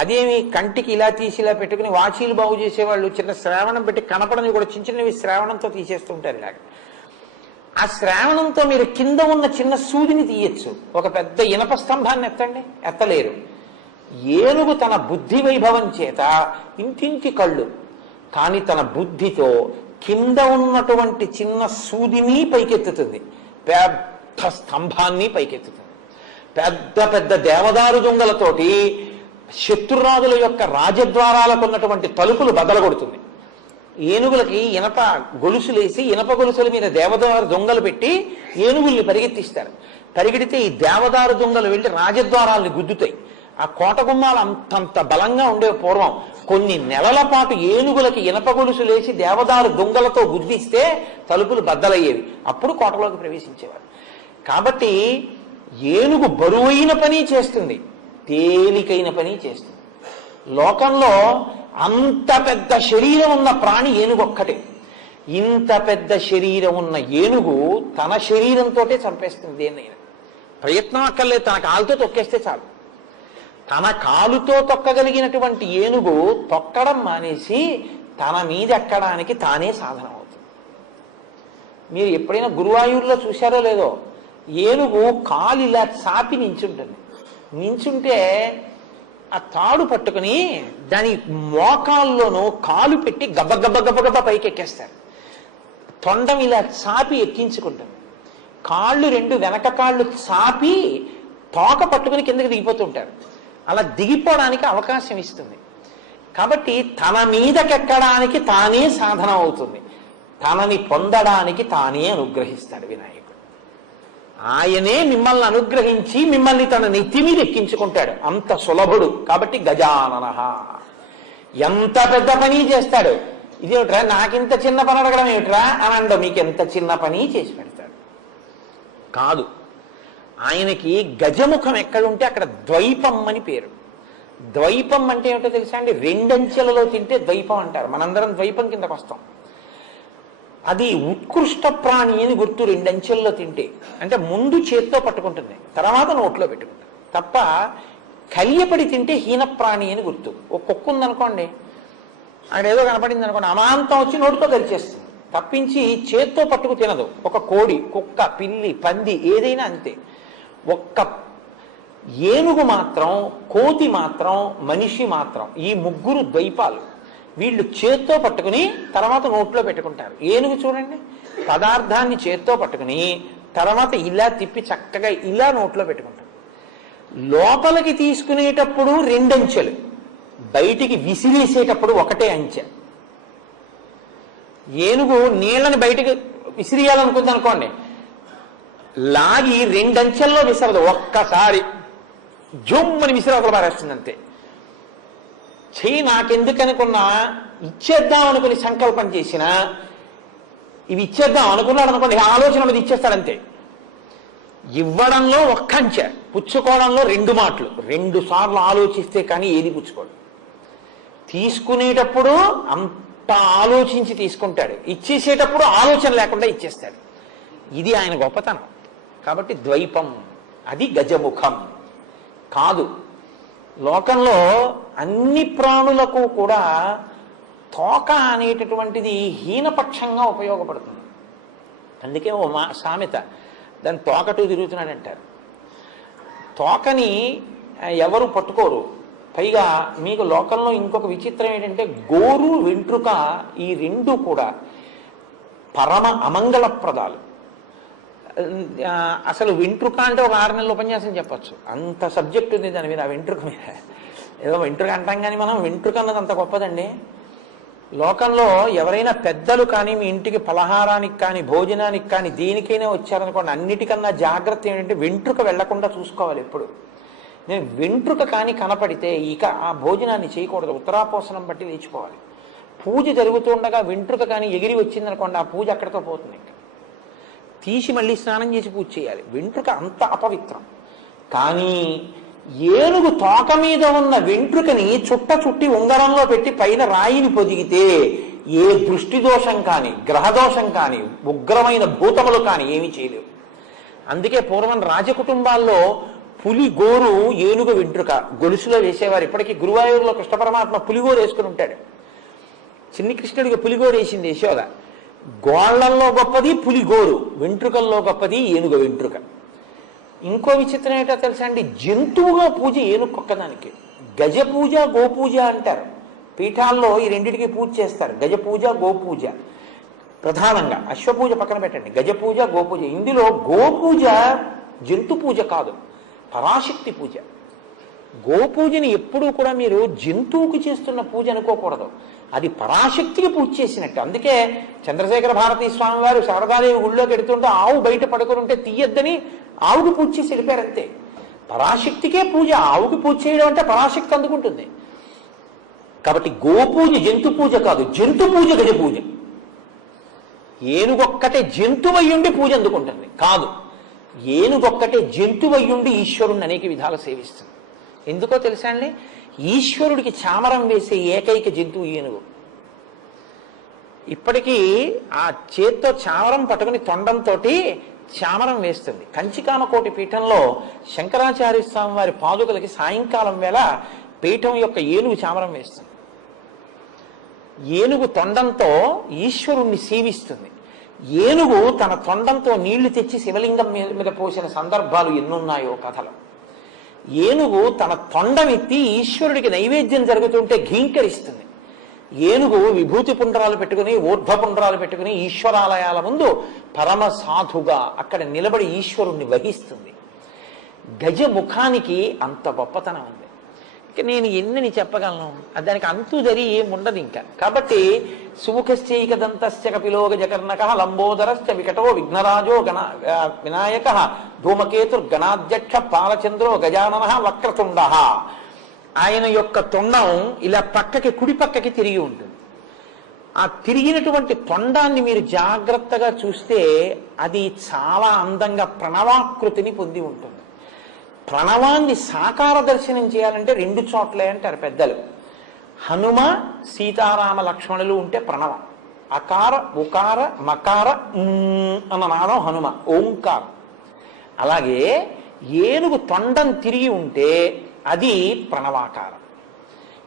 అదేమి కంటికి ఇలా తీసి ఇలా పెట్టుకుని వాచీలు బాగు చేసేవాళ్ళు చిన్న శ్రావణం పెట్టి కనపడని కూడా చిన్న చిన్నవి శ్రావణంతో తీసేస్తుంటారు. ఇలాగ ఆ శ్రావణంతో మీరు కింద ఉన్న చిన్న సూదిని తీయచ్చు, ఒక పెద్ద ఇనప స్తంభాన్ని ఎత్తండి, ఎత్తలేరు. ఏనుగు తన బుద్ధి వైభవం చేత ఇంటింటి కళ్ళు, కానీ తన బుద్ధితో కింద ఉన్నటువంటి చిన్న సూదిని పైకెత్తుతుంది, పెద్ద స్తంభాన్ని పైకెత్తుతుంది. పెద్ద పెద్ద దేవదారు దొంగలతోటి శత్రురాజుల యొక్క రాజద్వారాలకు ఉన్నటువంటి తలుపులు బదలగొడుతుంది. ఏనుగులకి ఇనప గొలుసులేసి ఇనప గొలుసుల మీద దేవదారు దొంగలు పెట్టి ఏనుగుల్ని పరిగెత్తిస్తారు. పరిగెడితే ఈ దేవదారు దొంగలు వెళ్ళి రాజద్వారాలని గుద్దుతాయి. ఆ కోట గుమ్మాలు అంతంత బలంగా ఉండేవి పూర్వం. కొన్ని నెలల పాటు ఏనుగులకి ఇనప గొలుసులేసి దేవదారు దొంగలతో గుద్దిస్తే తలుపులు బద్దలయ్యేవి, అప్పుడు కోటలోకి ప్రవేశించేవారు. కాబట్టి ఏనుగు బరువైన పని చేస్తుంది, తేలికైన పని చేస్తుంది. లోకంలో అంత పెద్ద శరీరం ఉన్న ప్రాణి ఏనుగొక్కటే. ఇంత పెద్ద శరీరం ఉన్న ఏనుగు తన శరీరంతో చంపేస్తుంది దేన్నైనా. ప్రయత్నం అక్కర్లేదు, తన కాలుతో తొక్కేస్తే చాలు. తన కాలుతో తొక్కగలిగినటువంటి ఏనుగు తొక్కడం మానేసి తన మీద ఎక్కడానికి తానే సాధనం అవుతుంది. మీరు ఎప్పుడైనా గురువాయూరులో చూశారో లేదో, ఏనుగు కాలు ఇలా చాపి నించుంటుంది. నించుంటే ఆ తాడు పట్టుకుని దాని మోకాల్లోనూ కాలు పెట్టి గబ్బ గబ్బ గబ్బ గబ్బ పైకి ఎక్కేస్తారు. తొండం ఇలా చాపి ఎక్కించుకుంటుంది. కాళ్ళు రెండు వెనక కాళ్ళు చాపి తోక పట్టుకుని కిందకి దిగిపోతుంటారు. అలా దిగిపోవడానికి అవకాశం ఇస్తుంది. కాబట్టి తన మీదకెక్కడానికి తానే సాధన అవుతుంది. తనని పొందడానికి తానే అనుగ్రహిస్తాడు వినాయకుడు. ఆయనే మిమ్మల్ని అనుగ్రహించి మిమ్మల్ని తన నెత్తి మీద ఎక్కించుకుంటాడు. అంత సులభుడు. కాబట్టి గజానన ఎంత పెద్ద పని చేస్తాడు. ఇదేమిట్రా నాకింత చిన్న పని అడగడం ఏమిట్రా అని అండో, మీకు ఎంత చిన్న పని చేసి పెడతాడు. కాదు, ఆయనకి గజముఖం ఎక్కడుంటే అక్కడ ద్వైపం అని పేరు. ద్వైపం అంటే ఏమిటో తెలుసా అండి? రెండంచెలలో తింటే ద్వైపం అంటారు. మనందరం ద్వైపం కిందకు వస్తాం. అది ఉత్కృష్ట ప్రాణి అని గుర్తు. రెండంచెల్లో తింటే అంటే ముందు చేత్తో పట్టుకుంటుంది, తర్వాత నోట్లో పెట్టుకుంటుంది. తప్ప కలియపడి తింటే హీనప్రాణి అని గుర్తు. ఒక కుక్క ఉందనుకోండి, అక్కడ ఏదో కనపడింది అనుకోండి, అమాంతం వచ్చి నోటితో కరిచేస్తుంది. తప్పించి చేత్తో పట్టుకు తినదు. ఒక కోడి, కుక్క, పిల్లి, పంది ఏదైనా అంతే. ఒక్క ఏనుగు మాత్రం, కోతి మాత్రం, మనిషి మాత్రం, ఈ ముగ్గురు ద్వైపాలు. వీళ్ళు చేత్తో పట్టుకుని తర్వాత నోట్లో పెట్టుకుంటారు. ఏనుగు చూడండి, పదార్థాన్ని చేత్తో పట్టుకుని తర్వాత ఇలా తిప్పి చక్కగా ఇలా నోట్లో పెట్టుకుంటారు. లోపలికి తీసుకునేటప్పుడు రెండంచెలు, బయటికి విసిరేసేటప్పుడు ఒకటే అంచె. ఏనుగు నీళ్ళని బయటికి విసిరేయాలనుకుంది అనుకోండి, లాగి రెండంచెల్లో విసరదు, ఒక్కసారి జుమ్మని విసిరవతల పారేస్తుంది అంతే. చెయ్యి నాకెందుకనుకున్నా ఇచ్చేద్దాం అనుకుని సంకల్పం చేసినా, ఇవి ఇచ్చేద్దాం అనుకున్నాడు అనుకోండి, ఆలోచన మీద ఇచ్చేస్తాడంతే. ఇవ్వడంలో ఒక్కంచె, పుచ్చుకోవడంలో 2 మాటలు, 2 సార్లు ఆలోచిస్తే కానీ ఏది పుచ్చుకోడు. తీసుకునేటప్పుడు అంత ఆలోచించి తీసుకుంటాడు, ఇచ్చేసేటప్పుడు ఆలోచన లేకుండా ఇచ్చేస్తాడు. ఇది ఆయన గొప్పతనం. కాబట్టి ద్వైపం, అది గజముఖం కాదు. లోకంలో అన్ని ప్రాణులకు కూడా తోక అనేటటువంటిది హీనపక్షంగా ఉపయోగపడుతుంది. అందుకే ఓ సామెత, దాన్ని తోకటూ తిరుగుతున్నాడంటారు. తోకని ఎవరు పట్టుకోరు. పైగా మీకు లోకంలో ఇంకొక విచిత్రం ఏంటంటే, గోరు వెంట్రుక ఈ 2 కూడా పరమ అమంగళప్రదాలు. అసలు వెంట్రుక అంటే ఒక 6 నెలల ఉపన్యాసం చెప్పచ్చు, అంత సబ్జెక్ట్ ఉంది దాని మీద. ఆ వెంట్రుక మీద ఏదో వెంట్రుక అంటాం కానీ మనం వెంట్రుక అన్నది అంత గొప్పదండి. లోకంలో ఎవరైనా పెద్దలు కానీ మీ ఇంటికి పలహారానికి కానీ భోజనానికి కానీ దేనికైనా వచ్చారనుకోండి, అన్నిటికన్నా జాగ్రత్త ఏంటంటే వెంట్రుక వెళ్లకుండా చూసుకోవాలి ఎప్పుడు. నేను వెంట్రుక కానీ కనపడితే ఇక ఆ భోజనాన్ని చేయకూడదు, ఉత్తరాపోసనం బట్టి లేచుకోవాలి. పూజ జరుగుతుండగా వెంట్రుక కానీ ఎగిరి వచ్చిందనుకోండి, ఆ పూజ అక్కడితో పోతుంది. ఇంకా తీసి మళ్ళీ స్నానం చేసి పూజ చేయాలి. వెంట్రుక అంత అపవిత్రం. కానీ ఏనుగు తోక మీద ఉన్న వెంట్రుకని చుట్టి ఉంగరంలో పెట్టి పైన రాయిని పొదిగితే ఏ దృష్టి దోషం కానీ గ్రహదోషం కానీ ఉగ్రమైన భూతములు కానీ ఏమీ చేయలేవు. అందుకే పూర్వం రాజకుటుంబాల్లో పులి గోరు ఏనుగు వెంట్రుక గొలుసులో వేసేవారు. ఇప్పటికీ గురువాయూరులో కృష్ణ పరమాత్మ పులిగోరు వేసుకుని ఉంటాడు. చిన్ని కృష్ణుడికి పులిగోరు వేసింది యశోద. గోళ్లల్లో గొప్పది పులిగోరు, వెంట్రుకల్లో గొప్పది ఏనుగు వెంట్రుక. ఇంకో విచిత్రం ఏంటో తెలుసా అండి, జంతువుగా పూజ ఏనుగు ఒక్కదానికి. గజ పూజ గోపూజ అంటారు. పీఠాల్లో ఈ రెండింటికి పూజ చేస్తారు, గజ పూజ గోపూజ ప్రధానంగా. అశ్వపూజ పక్కన పెట్టండి, గజ పూజ గోపూజ. ఇందులో గోపూజ జంతు పూజ కాదు, పరాశక్తి పూజ. గోపూజని ఎప్పుడూ కూడా మీరు జంతువుకి చేస్తున్న పూజ అనుకోకూడదు, అది పరాశక్తికి పూజ చేసినట్టు. అందుకే చంద్రశేఖర భారతీ స్వామి వారు శారదాదేవి గుళ్ళోకి ఎడుతుంటే ఆవు బయట పడుకుని ఉంటే తీయద్దని ఆవుకి పూజ చేసి వెళ్ళిపోయారంతే. పరాశక్తికే పూజ, ఆవుకి పూజ చేయడం అంటే పరాశక్తి అందుకుంటుంది. కాబట్టి గోపూజ జంతు పూజ కాదు, జంతు పూజ గజ పూజ. ఏనుగొక్కటే జంతువయ్యుండి పూజ అందుకుంటుంది కాదు, ఏనుగొక్కటే జంతువయ్యుండి ఈశ్వరుణ్ణి అనేక విధాలు సేవిస్తుంది. ఎందుకో తెలుసా అండి? ఈశ్వరుడికి చామరం వేసే ఏకైక జంతువు ఏనుగు. ఇప్పటికీ ఆ చేత్తో చామరం పట్టుకుని తొండంతో చామరం వేస్తుంది. కంచికామకోటి పీఠంలో శంకరాచార్య స్వామి వారి పాదుకలకి సాయంకాలం వేళ పీఠం యొక్క ఏనుగు చామరం వేస్తుంది. ఏనుగు తొండంతో ఈశ్వరుణ్ణి సేవిస్తుంది. ఏనుగు తన తొండంతో నీళ్లు తెచ్చి శివలింగం మీద పోసిన సందర్భాలు ఎన్నున్నాయో కథలు. ఏనుగు తన తొండం ఎత్తి ఈశ్వరుడికి నైవేద్యం జరుగుతుంటే ఘీంకరిస్తుంది. ఏనుగు విభూతి పుండ్రాలు పెట్టుకుని ఊర్ధ్వ పుండ్రాలు పెట్టుకుని ఈశ్వరాలయాల ముందు పరమ సాధుగా అక్కడ నిలబడి ఈశ్వరుణ్ణి వహిస్తుంది. గజ ముఖానికి అంత గొప్పతనం ఉంది. ఇక నేను ఎన్ని చెప్పగలను, దానికి అంతు జరి ఏముండదు ఇంకా. కాబట్టి సుముఖశ్చైకదంతస్య కపిలో గజకర్ణకః లంబోదరశ్చ వికటో విఘ్నరాజో వినాయక ధూమకేతుర్గణాధ్యక్ష పాలచంద్రో గజానన వక్రతుండః. ఆయన యొక్క తొండం ఇలా పక్కకి కుడి పక్కకి తిరిగి ఉంటుంది. ఆ తిరిగినటువంటి తొండాన్ని మీరు జాగ్రత్తగా చూస్తే అది చాలా అందంగా ప్రణవాకృతిని పొంది ఉంటుంది. ప్రణవాన్ని సాకార దర్శనం చేయాలంటే 2 చోట్లే అంటారు పెద్దలు. హనుమ సీతారామ లక్ష్మణులు ఉంటే ప్రణవం. అకార ఉకార మకార అన్న నాదం హనుమ, ఓంకారం. అలాగే ఏనుగు తొండం తిరిగి ఉంటే అది ప్రణవాకారం.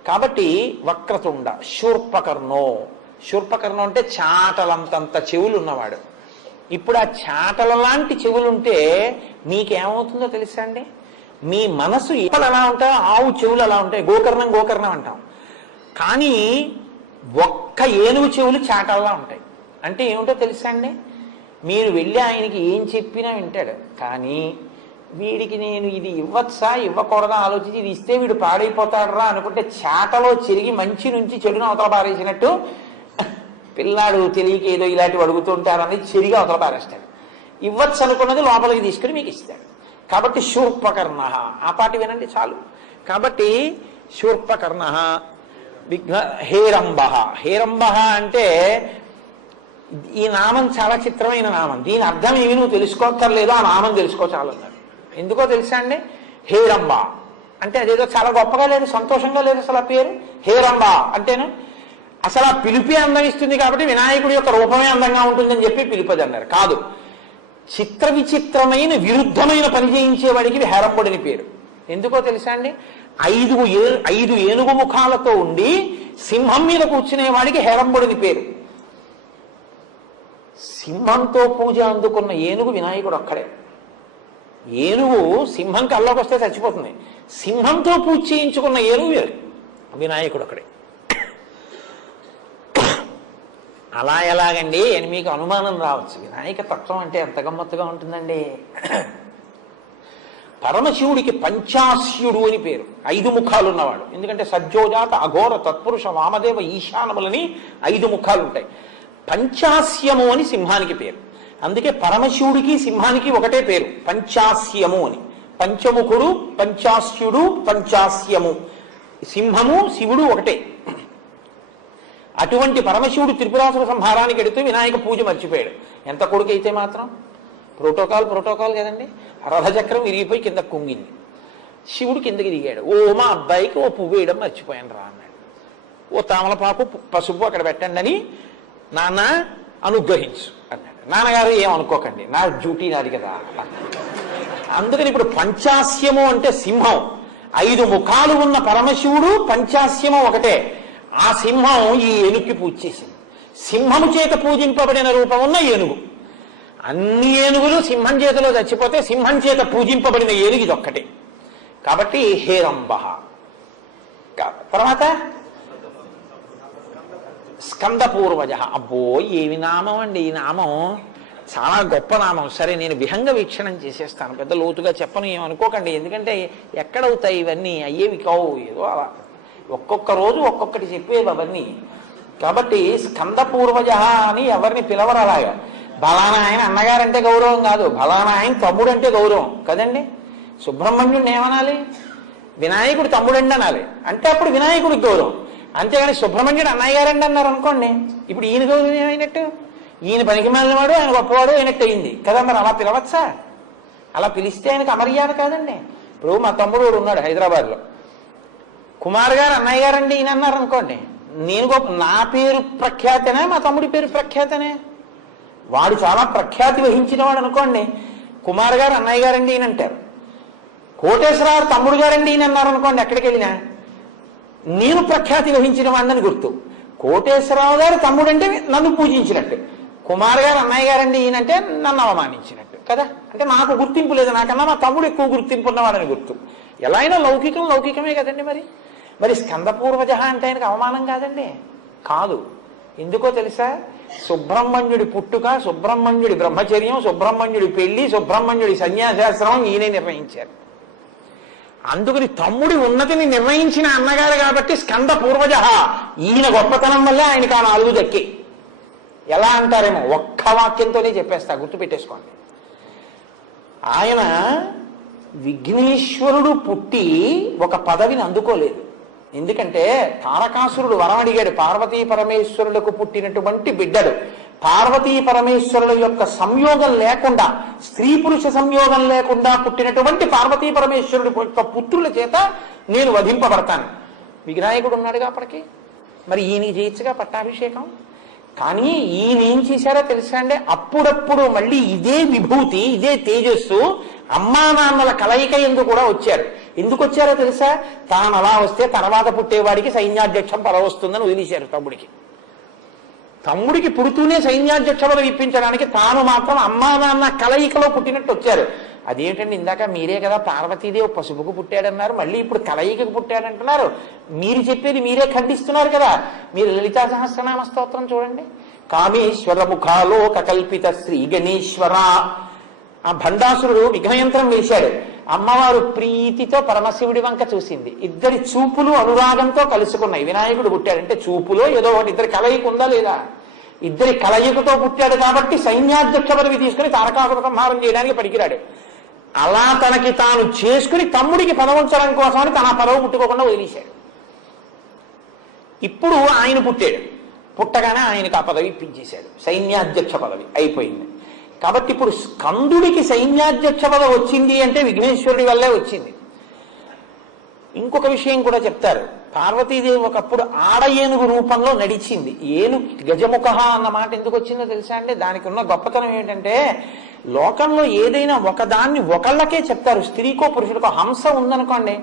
కాబట్టి వక్రతుండ శూర్పకర్ణో. శూర్పకర్ణం అంటే చాటలంతంత చెవులు ఉన్నవాడు. ఇప్పుడు ఆ చాటల లాంటి చెవులుంటే మీకేమవుతుందో తెలుసా అండి? మీ మనసు ఇప్పుడు ఎలా ఉంటాయో ఆవు చెవులు అలా ఉంటాయి. గోకర్ణం గోకర్ణం అంటాం. కానీ ఒక్క ఏనుగు చెవులు చాటల్లా ఉంటాయి. అంటే ఏమిటో తెలుసా అండి? మీరు వెళ్ళి ఆయనకి ఏం చెప్పినా వింటాడు. కానీ వీడికి నేను ఇది ఇవ్వచ్చా ఇవ్వకూడదా ఆలోచించి ఇది ఇస్తే వీడు పాడైపోతాడరా అనుకుంటే చాటలో చెరిగి మంచి నుంచి చెడును అవతల పారేసినట్టు పిల్లాడు తెలియక ఏదో ఇలాంటివి అడుగుతుంటారని చెరిగి అవతల పారేస్తాడు. ఇవ్వచ్చు అనుకున్నది లోపలికి తీసుకుని మీకు ఇస్తాడు. కాబట్టి శూర్పకర్ణ. ఆ పాటి వినండి చాలు. కాబట్టి శూర్పకర్ణ హేరంబ. హేరంబ అంటే ఈ నామం చాలా చిత్రమైన నామం. దీని అర్థం ఏమి నువ్వు తెలుసుకోక్కర్లేదు, ఆ నామం తెలుసుకో చాలు అన్నారు. ఎందుకో తెలుసా అండి? హేరంబ అంటే అదేదో చాలా గొప్పగా లేదు, సంతోషంగా లేదు అసలు ఆ పేరు. హేరంబ అంటేను అసలు ఆ పిలిపి అందం ఇస్తుంది కాబట్టి వినాయకుడి యొక్క రూపమే అందంగా ఉంటుందని చెప్పి పిలిపది అన్నారు. కాదు, చిత్ర విచిత్రమైన విరుద్ధమైన పని చేయించేవాడికి హేరంబుడిని పేరు. ఎందుకో తెలుసా అండి? 5 ఏనుగు ముఖాలతో ఉండి సింహం మీద కూర్చునేవాడికి హేరంబుడిని పేరు. సింహంతో పూజ అందుకున్న ఏనుగు వినాయకుడు ఒక్కడే. ఏనుగు సింహం కల్లోకి వస్తే చచ్చిపోతుంది. సింహంతో పూజ చేయించుకున్న ఏనుగు వినాయకుడు ఒక్కడే. అలా ఎలాగండి అని మీకు అనుమానం రావచ్చు. వినాయక తత్వం అంటే ఎంత గమ్మత్తుగా ఉంటుందండి. పరమశివుడికి పంచాస్యుడు అని పేరు. 5 ముఖాలు ఉన్నవాడు. ఎందుకంటే సజ్జోజాత అఘోర తత్పురుష వామదేవ ఈశానములని 5 ముఖాలు ఉంటాయి. పంచాస్యము అని సింహానికి పేరు. అందుకే పరమశివుడికి సింహానికి ఒకటే పేరు, పంచాస్యము అని. పంచముఖుడు, పంచాస్యుడు, పంచాస్యము. సింహము శివుడు ఒకటే. అటువంటి పరమశివుడు త్రిపురాసుర సంహారానికి ఎడుతూ వినాయక పూజ మర్చిపోయాడు. ఎంత కొడుకు అయితే మాత్రం ప్రోటోకాల్ కదండి. రథచక్రం విరిగిపోయి కింద కుంగింది. శివుడు కిందకి దిగాడు. మా అబ్బాయికి ఓ పువ్వు వేయడం మర్చిపోయాను రా అన్నాడు. ఓ తామలపాకు పసుపు అక్కడ పెట్టండి అని, నాన్న అనుగ్రహించు అన్నాడు. నాన్నగారు ఏమనుకోకండి, నా డ్యూటీ నాది కదా. అందుకని ఇప్పుడు పంచాస్యము అంటే సింహం. 5 ముఖాలు ఉన్న పరమశివుడు పంచాస్యము ఒకటే. ఆ సింహం ఈ ఏనుగుకి పూజ చేసింది. సింహము చేత పూజింపబడిన రూపం ఉన్న ఏనుగు. అన్ని ఏనుగులు సింహం చేతిలో చచ్చిపోతే సింహం చేత పూజింపబడిన ఏనుగు ఇది ఒక్కటే. కాబట్టి హేరంబ. తర్వాత స్కందపూర్వజ. అబ్బో ఏమి నామం అండి ఈ నామం, చాలా గొప్ప నామం. సరే నేను విహంగ వీక్షణం చేసేస్తాను, పెద్ద లోతుగా చెప్పను, ఏమనుకోకండి. ఎందుకంటే ఎక్కడవుతాయి ఇవన్నీ, అయ్యేవి కావు. ఏదో అలా ఒక్కొక్క రోజు ఒక్కొక్కటి చెప్పేవి అవన్నీ. కాబట్టి స్కందపూర్వజ అని ఎవరిని పిలవరు అలాగా. బలానా ఆయన అన్నగారంటే గౌరవం కాదు, బలానా ఆయన తమ్ముడు అంటే గౌరవం కదండి. సుబ్రహ్మణ్యుడిని ఏమనాలి? వినాయకుడు తమ్ముడండి అనాలి. అంటే అప్పుడు వినాయకుడికి గౌరవం. అంతేగాని సుబ్రహ్మణ్యుడు అన్నయ్య గారండి అన్నారు అనుకోండి, ఇప్పుడు ఈయన గౌరవం ఏమైనట్టు? ఈయన పనికి మాలినవాడు, ఆయన గొప్పవాడు అయినట్టు అయింది కదా. మరి అలా పిలవచ్చా? అలా పిలిస్తే ఆయనకు అమర్యాద కాదండి. ఇప్పుడు మా తమ్ముడు కూడా ఉన్నాడు హైదరాబాద్లో, కుమార్ గారు అన్నయ్య గారండి ఈయన అన్నారు అనుకోండి, నేను నా పేరు ప్రఖ్యాతనే, మా తమ్ముడి పేరు ప్రఖ్యాతనే. వాడు చాలా ప్రఖ్యాతి వహించిన వాడు అనుకోండి, కుమార్ గారు అన్నయ్య గారండి ఈయన అంటారు. కోటేశ్వరరావు తమ్ముడు గారండి ఈయన అన్నారు అనుకోండి, ఎక్కడికి వెళ్ళినా నేను ప్రఖ్యాతి వహించిన వాడిని గుర్తు. కోటేశ్వరరావు గారు తమ్ముడు అంటే నన్ను పూజించినట్టు, కుమార్ గారు అన్నయ్య గారండి ఈయనంటే నన్ను అవమానించినట్టు కదా. అంటే నాకు గుర్తింపు లేదు, నాకన్నా మా తమ్ముడు ఎక్కువ గుర్తింపు ఉన్నవాడని గుర్తు. ఎలా అయినా లౌకికం లౌకికమే కదండి. మరి స్కందపూర్వజ అంటే ఆయనకు అవమానం కాదండి? కాదు. ఎందుకో తెలుసా? సుబ్రహ్మణ్యుడి పుట్టుక, సుబ్రహ్మణ్యుడి బ్రహ్మచర్యం, సుబ్రహ్మణ్యుడి పెళ్లి, సుబ్రహ్మణ్యుడి సన్యాసాశ్రమం ఈయనే నిర్ణయించారు. అందుకని తమ్ముడి ఉన్నతిని నిర్ణయించిన అన్నగారు కాబట్టి స్కంద పూర్వజ, ఈయన గొప్పతనం వల్లే ఆయనకు ఆ 4 దక్కి. ఎలా అంటారేమో, ఒక్క వాక్యంతోనే చెప్పేస్తా, గుర్తుపెట్టేసుకోండి. ఆయన విఘ్నేశ్వరుడు పుట్టి ఒక పదవిని అందుకోలేదు. ఎందుకంటే తారకాసురుడు వరం అడిగాడు, పార్వతీ పరమేశ్వరులకు పుట్టినటువంటి బిడ్డడు. పార్వతీ పరమేశ్వరుల యొక్క సంయోగం లేకుండా, స్త్రీ పురుష సంయోగం లేకుండా పుట్టినటువంటి పార్వతీ పరమేశ్వరుడి యొక్క పుత్రుల చేత నేను వధింపబడతాను. వినాయకుడు ఉన్నాడుగా అప్పటికి, మరి ఈయన చేయొచ్చుగా పట్టాభిషేకం. కానీ ఈయన ఏం చేశారో తెలుసా అండి? అప్పుడప్పుడు మళ్ళీ ఇదే విభూతి, ఇదే తేజస్సు అమ్మా నాన్నల కలయిక ఎందుకు కూడా వచ్చారు. ఎందుకు వచ్చారో తెలుసా? తాను అలా వస్తే తర్వాత పుట్టేవాడికి సైన్యాధ్యక్షం పదవి వస్తుందని వదిలేశారు తమ్ముడికి. తమ్ముడికి పుడుతూనే సైన్యాధ్యక్ష పదవి ఇప్పించడానికి తాను మాత్రం అమ్మా నాన్న కలయికలో పుట్టినట్టు వచ్చారు. అదేంటండి, ఇందాక మీరే కదా పార్వతీదేవి పసుపుకు పుట్టాడన్నారు, మళ్ళీ ఇప్పుడు కలయికకు పుట్టాడంటున్నారు. మీరు చెప్పేది మీరే ఖండిస్తున్నారు కదా. మీరు లలితా సహస్రనామ స్తోత్రం చూడండి. కామేశ్వర ముఖాలోక కల్పిత శ్రీ గణేశ్వర. ఆ భండాసురుడు విఘ్నయంత్రం వేశాడు, అమ్మవారు ప్రీతితో పరమశివుడి వంక చూసింది. ఇద్దరి చూపులు అనురాగంతో కలుసుకున్నాయి. వినాయకుడు పుట్టాడంటే చూపులో ఏదో ఒకటి ఇద్దరి కలయిక ఉందా లేదా? ఇద్దరి కలయికతో పుట్టాడు కాబట్టి సైన్యాధ్యక్ష పదవి తీసుకుని తారకాసుర సంహారం చేయడానికి పనికిరాడు. అలా తనకి తాను చేసుకుని తమ్ముడికి పదవించడం కోసమని తన పదవి పుట్టుకోకుండా వదిలేశాడు. ఇప్పుడు ఆయన పుట్టాడు, పుట్టగానే ఆయనకు ఆ పదవి ఇప్పించేశాడు, సైన్యాధ్యక్ష పదవి అయిపోయింది. కాబట్టి ఇప్పుడు స్కందుడికి సైన్యాధ్యక్ష పదవి వచ్చింది అంటే విఘ్నేశ్వరుడి వల్లే వచ్చింది. ఇంకొక విషయం కూడా చెప్తారు. పార్వతీదేవి ఒకప్పుడు ఆడ ఏనుగు రూపంలో నడిచింది. గజముఖ అన్న మాట ఎందుకు వచ్చిందో తెలుసా అండి? దానికి ఉన్న గొప్పతనం ఏంటంటే, లోకంలో ఏదైనా ఒకదాన్ని ఒకళ్ళకే చెప్తారు. స్త్రీకో పురుషుడికో హంస ఉందనుకోండి,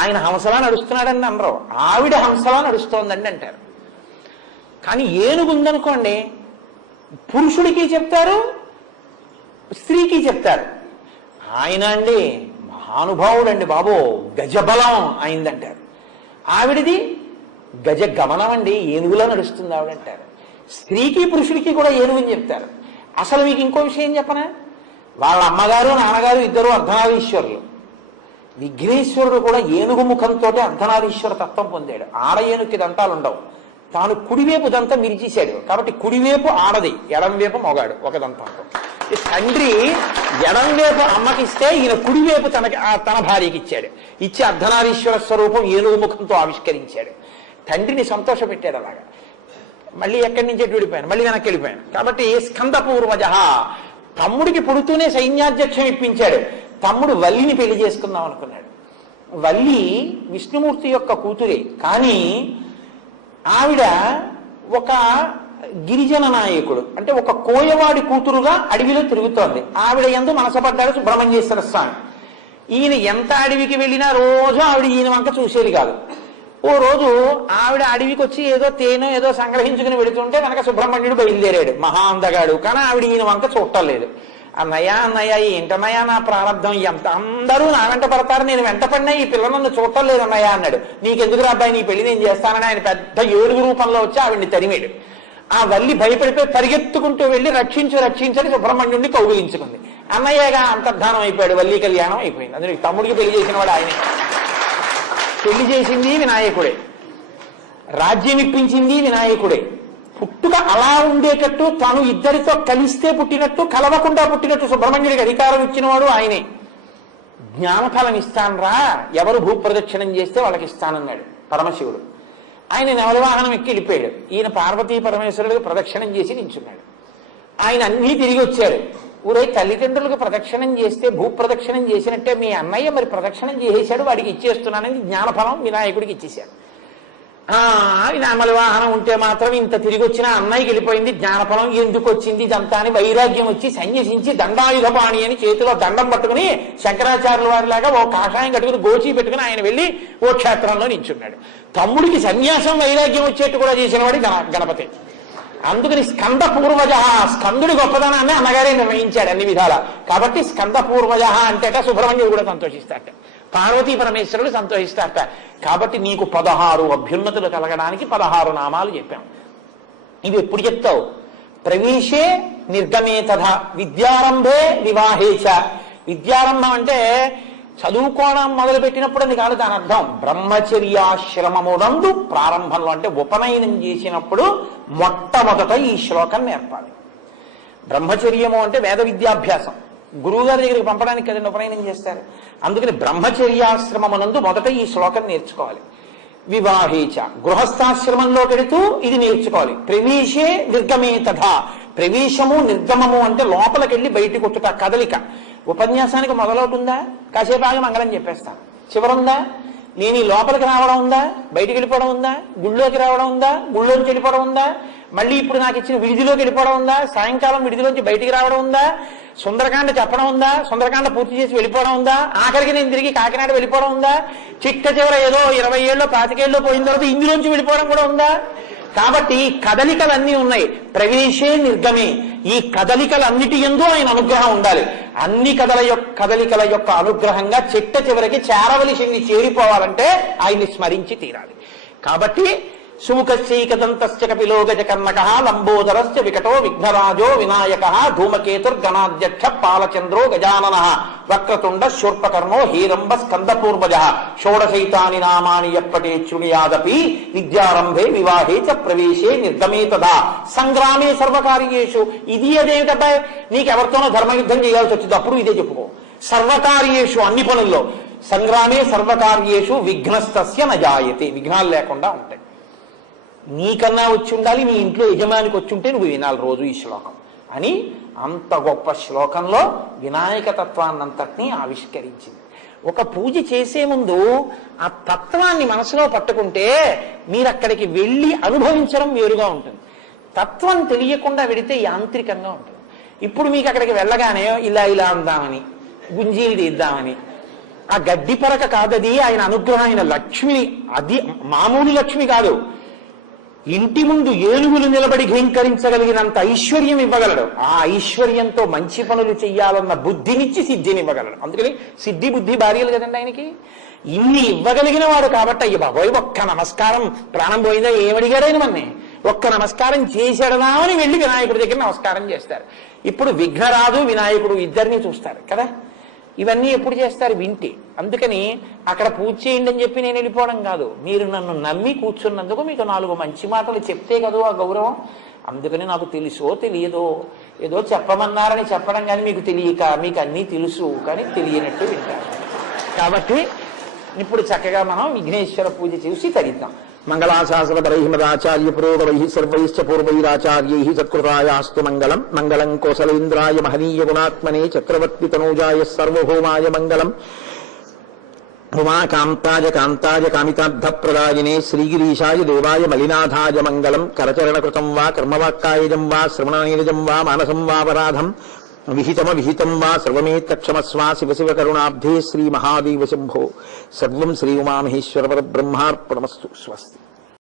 ఆయన హంసలా నడుస్తున్నాడని అనరు, ఆవిడ హంసలా నడుస్తోందండి అంటారు. కానీ ఏనుగు ఉందనుకోండి, పురుషుడికి చెప్తారు, స్త్రీకి చెప్తారు. ఆయన అండి మహానుభావుడండి బాబో, గజబలం అయిందంటారు. ఆవిడది గజ గమనం అండి, ఏనుగులా నడుస్తుంది ఆవిడంటారు. స్త్రీకి పురుషుడికి కూడా ఏనుగుని చెప్తారు. అసలు మీకు ఇంకో విషయం చెప్పనా? వాళ్ళ అమ్మగారు నాన్నగారు ఇద్దరు అర్ధనారీశ్వరులు. విఘ్నేశ్వరుడు కూడా ఏనుగు ముఖంతో అర్ధనారీశ్వర తత్వం పొందాడు. ఆడ ఏనుగుకి దంతాలు ఉండవు. తాను కుడివైపు దంతం విరిచేశాడు కాబట్టి కుడివైపు ఆడది, ఎడంవైపు మొగాడు ఒక దంతంతో. తండ్రి ఎడంవైపు అమ్మకిస్తే ఈయన కుడివైపు తన భార్యకి ఇచ్చాడు. ఇచ్చి అర్ధనారీశ్వర స్వరూపం ఏనుగు ముఖంతో ఆవిష్కరించాడు. తండ్రిని సంతోషపెట్టాడు. అలాగా మళ్ళీ ఎక్కడి నుంచి విడిపోయాను, మళ్ళీ వెనక్కి వెళ్ళిపోయాను. కాబట్టి స్కంద పూర్వజ, తమ్ముడికి పుడుతూనే సైన్యాధ్యక్షం ఇప్పించాడు. తమ్ముడు వల్లిని పెళ్లి చేసుకుందాం అనుకున్నాడు. వల్లి విష్ణుమూర్తి యొక్క కూతురే, కానీ ఆవిడ ఒక గిరిజన నాయకుడు, అంటే ఒక కోయవాడి కూతురుగా అడవిలో తిరుగుతోంది. ఆవిడ యందు మనసపడ్డాడు సుబ్రహ్మణ్యేశ్వర స్వామి. ఈయన ఎంత అడవికి వెళ్ళినా రోజు ఆవిడ ఈయన వంక చూసేది కాదు. ఓ రోజు ఆవిడ అడవికి వచ్చి ఏదో తేనో ఏదో సంగ్రహించుకుని వెళుతుంటే కనుక సుబ్రహ్మణ్యుడు బయలుదేరాడు, మహా అందగాడు. కానీ ఆవిడ ఈయన వంక చూడలేదు. అన్నయ్య ఏంటన్నయ్య నా ప్రారంభం, ఎంత అందరూ నా వెంట పడతారు, నేను వెంట పడినా ఈ పిల్ల నన్ను చూడటం లేదు అన్నయ్య అన్నాడు. నీకెందుకు అబ్బాయి, నీ పెళ్లి నేను చేస్తానని ఆయన పెద్ద ఏడుగు రూపంలో వచ్చి ఆవిడ్ని తరిమాడు. ఆ వల్లి భయపడిపోయి పరిగెత్తుకుంటూ వెళ్ళి రక్షించని సుబ్రహ్మణ్యుడిని కౌగిలించుకుంది. అన్నయ్యగా అంతర్ధానం అయిపోయాడు, వల్లి కళ్యాణం అయిపోయింది. అందులో తమ్ముడికి పెళ్లి చేసిన వాడు ఆయనే. పెళ్లి చేసింది వినాయకుడే, రాజ్యం ఇప్పించింది వినాయకుడే. పుట్టుక అలా ఉండేటట్టు, తాను ఇద్దరితో కలిస్తే పుట్టినట్టు, కలవకుండా పుట్టినట్టు సుబ్రహ్మణ్యుడికి అధికారం ఇచ్చినవాడు ఆయనే. జ్ఞానఫలం ఇస్తానరా, ఎవరు భూప్రదక్షిణం చేస్తే వాళ్ళకి ఇస్తానన్నాడు పరమశివుడు. ఆయన నెమలి వాహనం ఎక్కి వెళ్ళిపోయాడు. ఈయన పార్వతీ పరమేశ్వరుడికి ప్రదక్షిణం చేసి నించున్నాడు. ఆయన అన్నీ తిరిగి వచ్చాడు. ఊరే తల్లిదండ్రులకు ప్రదక్షిణం చేస్తే భూప్రదక్షిణం చేసినట్టే మీ అన్నయ్య మరి ప్రదక్షిణం చేసేశాడు, వాడికి ఇచ్చేస్తున్నానని జ్ఞానఫలం వినాయకుడికి ఇచ్చేశాడు. వినామల వాహనం ఉంటే మాత్రం ఇంత తిరిగి వచ్చినా అన్నయ్యకి వెళ్ళిపోయింది, జ్ఞానఫలం ఎందుకు వచ్చింది ఇదంతా అని వైరాగ్యం వచ్చి సన్యసించి దండాయుధ పాణి అని చేతిలో దండం పట్టుకుని శంకరాచార్యుల వారిలాగా ఓ కాషాయం కట్టుకుని గోచి పెట్టుకుని ఆయన వెళ్ళి ఓ క్షేత్రంలో నించున్నాడు. తమ్ముడికి సన్యాసం వైరాగ్యం వచ్చేట్టు కూడా చేసిన వాడి గణపతి. అందుకని స్కంద పూర్వజ, స్కందుడి గొప్పదనాన్ని అన్నగారే నిర్ణయించాడు అన్ని విధాల. కాబట్టి స్కంద పూర్వజ అంటేట సుబ్రహ్మణ్యుడు కూడా సంతోషిస్తాట, పార్వతీ పరమేశ్వరుడు సంతోషిస్తారట. కాబట్టి నీకు 16 అభ్యున్నతులు కలగడానికి 16 నామాలు చెప్పాం. ఇవి ఎప్పుడు చెప్తావు? ప్రవేశే నిర్గమే తథా విద్యారంభే వివాహేచ. విద్యారంభం అంటే చదువుకోవడం మొదలు పెట్టినప్పుడు అది కాదు, దాని అర్థం బ్రహ్మచర్యాశ్రమమునందు ప్రారంభంలో, అంటే ఉపనయనం చేసినప్పుడు మొట్టమొదట ఈ శ్లోకం నేర్పాలి. బ్రహ్మచర్యము అంటే వేద విద్యాభ్యాసం, గురువుగారి దగ్గరికి పంపడానికి కదండి ఉపనయనం చేస్తారు. అందుకని బ్రహ్మచర్యాశ్రమమునందు మొదట ఈ శ్లోకం నేర్చుకోవాలి. వివాహేచ గృహస్థాశ్రమంలో పెడుతూ ఇది నేర్చుకోవాలి. ప్రవేశే నిర్గమే తథా, ప్రవేశము నిర్గమము అంటే లోపలికి వెళ్ళి బయటికి వచ్చుట కదలిక. ఉపన్యాసానికి మొదలవుతుందా? కాసేపు ఆగి మంగళం చెప్పేస్తాను. చివరుందా? నేను ఈ లోపలికి రావడం ఉందా? బయటికి వెళ్ళిపోవడం ఉందా? గుళ్ళోకి రావడం ఉందా? గుళ్ళోంచి వెళ్ళిపోవడం ఉందా? మళ్ళీ ఇప్పుడు నాకు ఇచ్చిన విడిదిలోకి వెళ్ళిపోవడం ఉందా? సాయంకాలం విడిదిలోంచి బయటికి రావడం ఉందా? సుందరకాండ చెప్పడం ఉందా? సుందరకాండ పూర్తి చేసి వెళ్ళిపోవడం ఉందా? ఆఖరికి నేను తిరిగి కాకినాడ వెళ్ళిపోవడం ఉందా? చిట్ట చివర ఏదో 20 ఏళ్ళు 25 ఏళ్ళు పోయిన తర్వాత ఇందులోంచి వెళ్ళిపోవడం కూడా ఉందా? కాబట్టి కదలికలన్నీ ఉన్నాయి. ప్రవేశే నిర్గమే, ఈ కదలికలన్నిటి యందు ఆయన అనుగ్రహం ఉండాలి. అన్ని కదలికల యొక్క అనుగ్రహంగా చిట్ట చివరికి చేరవలసింది చేరిపోవాలంటే ఆయన్ని స్మరించి తీరాలి. కాబట్టి సుముఖశ్చైకదంతశ్చ కపిలో గజకర్ణకః లంబోదరశ్చ వికటో విఘ్నరాజో వినాయకః ధూమకేతుర్గణాధ్యక్ష పాలచంద్రో గజాననః వక్రతుండ శూర్పకర్ణో హేరంబ స్కందపూర్వజః షోడశైతాని నామాని యప్పటే శృణుయాదపి విద్యారంభే వివాహే చ ప్రవేశే నిర్గమే తథా సంగ్రామే సర్వకార్యేషు. ఇది అదేమిటబ్బాయి, నీకెవరితోనో ధర్మయుద్ధం చేయాల్సి వచ్చింది, అప్పుడు ఇదే చెప్పుకో. సర్వకార్యేషు అన్ని పనుల్లో, సంగ్రామే సర్వకార్యేషు విఘ్నస్తస్య నజాయతే, విఘ్నాలు లేకుండా ఉంటాయి. నీకన్నా వచ్చి ఉండాలి, నీ ఇంట్లో యజమానికి వచ్చి ఉంటే నువ్వు వినాలి రోజు ఈ శ్లోకం అని అంత గొప్ప శ్లోకంలో వినాయక తత్వాన్నంతటినీ ఆవిష్కరించింది. ఒక పూజ చేసే ముందు ఆ తత్వాన్ని మనసులో పట్టుకుంటే మీరు అక్కడికి వెళ్ళి అనుభవించడం వేరుగా ఉంటుంది. తత్వం తెలియకుండా వెడితే యాంత్రికంగా ఉంటుంది. ఇప్పుడు మీకు అక్కడికి వెళ్ళగానే ఇలా ఇలా అందామని, గుంజీలు తీద్దామని, ఆ గడ్డి పరక కాదది, ఆయన అనుగ్రహం, ఆయన లక్ష్మిని, అది మామూలు లక్ష్మి కాదు. ఇంటి ముందు ఏనుగులు నిలబడి ఘీంకరించగలిగినంత ఐశ్వర్యం ఇవ్వగలడు. ఆ ఐశ్వర్యంతో మంచి పనులు చెయ్యాలన్న బుద్ధినిచ్చి సిద్ధిని ఇవ్వగలడు. అందుకని సిద్ధి బుద్ధి భార్యలు కదండి ఆయనకి. ఇన్ని ఇవ్వగలిగిన వాడు కాబట్టి అయ్య బాబోయ్ ఒక్క నమస్కారం, ప్రాణం పోయిందా ఏమడిగాడైన మన్ని, ఒక్క నమస్కారం చేసేడదామని వెళ్ళి వినాయకుడి దగ్గర నమస్కారం చేస్తారు. ఇప్పుడు విఘ్నరాజు వినాయకుడు ఇద్దరిని చూస్తారు కదా. ఇవన్నీ ఎప్పుడు చేస్తారు? వింటే. అందుకని అక్కడ పూజ చేయండి అని చెప్పి నేను వెళ్ళిపోవడం కాదు, మీరు నన్ను నమ్మి కూర్చున్నందుకు మీకు 4 మంచి మాటలు చెప్తే కదా ఆ గౌరవం. అందుకని నాకు తెలుసో తెలియదో ఏదో చెప్పమన్నారని చెప్పడం కానీ మీకు తెలియక, మీకు అన్నీ తెలుసు కానీ తెలియనట్టు వింటారు. కాబట్టి ఇప్పుడు చక్కగా మనం విఘ్నేశ్వర పూజ చేసి తరిద్దాం. మంగళాశాసనపరై మదాచార్య పురోగవై సర్వైశ్చ పూర్వైరాచార్యై సత్కృతాయాస్తు మంగళం. మంగళం కోసలేంద్రాయ మహనీయ గుణాత్మనే చక్రవర్తి తనూజాయ సర్వభౌమాయ మంగళం. ఉమాకాంతాయ కాంతాయ కామితార్థప్రదాయినే శ్రీగిరీశాయ దేవాయ మలినాథాయ మంగళం. కరచరణకృతం వా కర్మవాక్కాయజం వా శ్రవణనీరజం వా మానసం వాపరాధం విహితం వా సర్వమేత్తక్షమస్వ. శివ శివ కరుణాబ్ధే శ్రీ మహాదేవ శంభో. సర్వం శ్రీ ఉమామహేశ్వర పరబ్రహ్మార్పణమస్తు. స్వస్తి.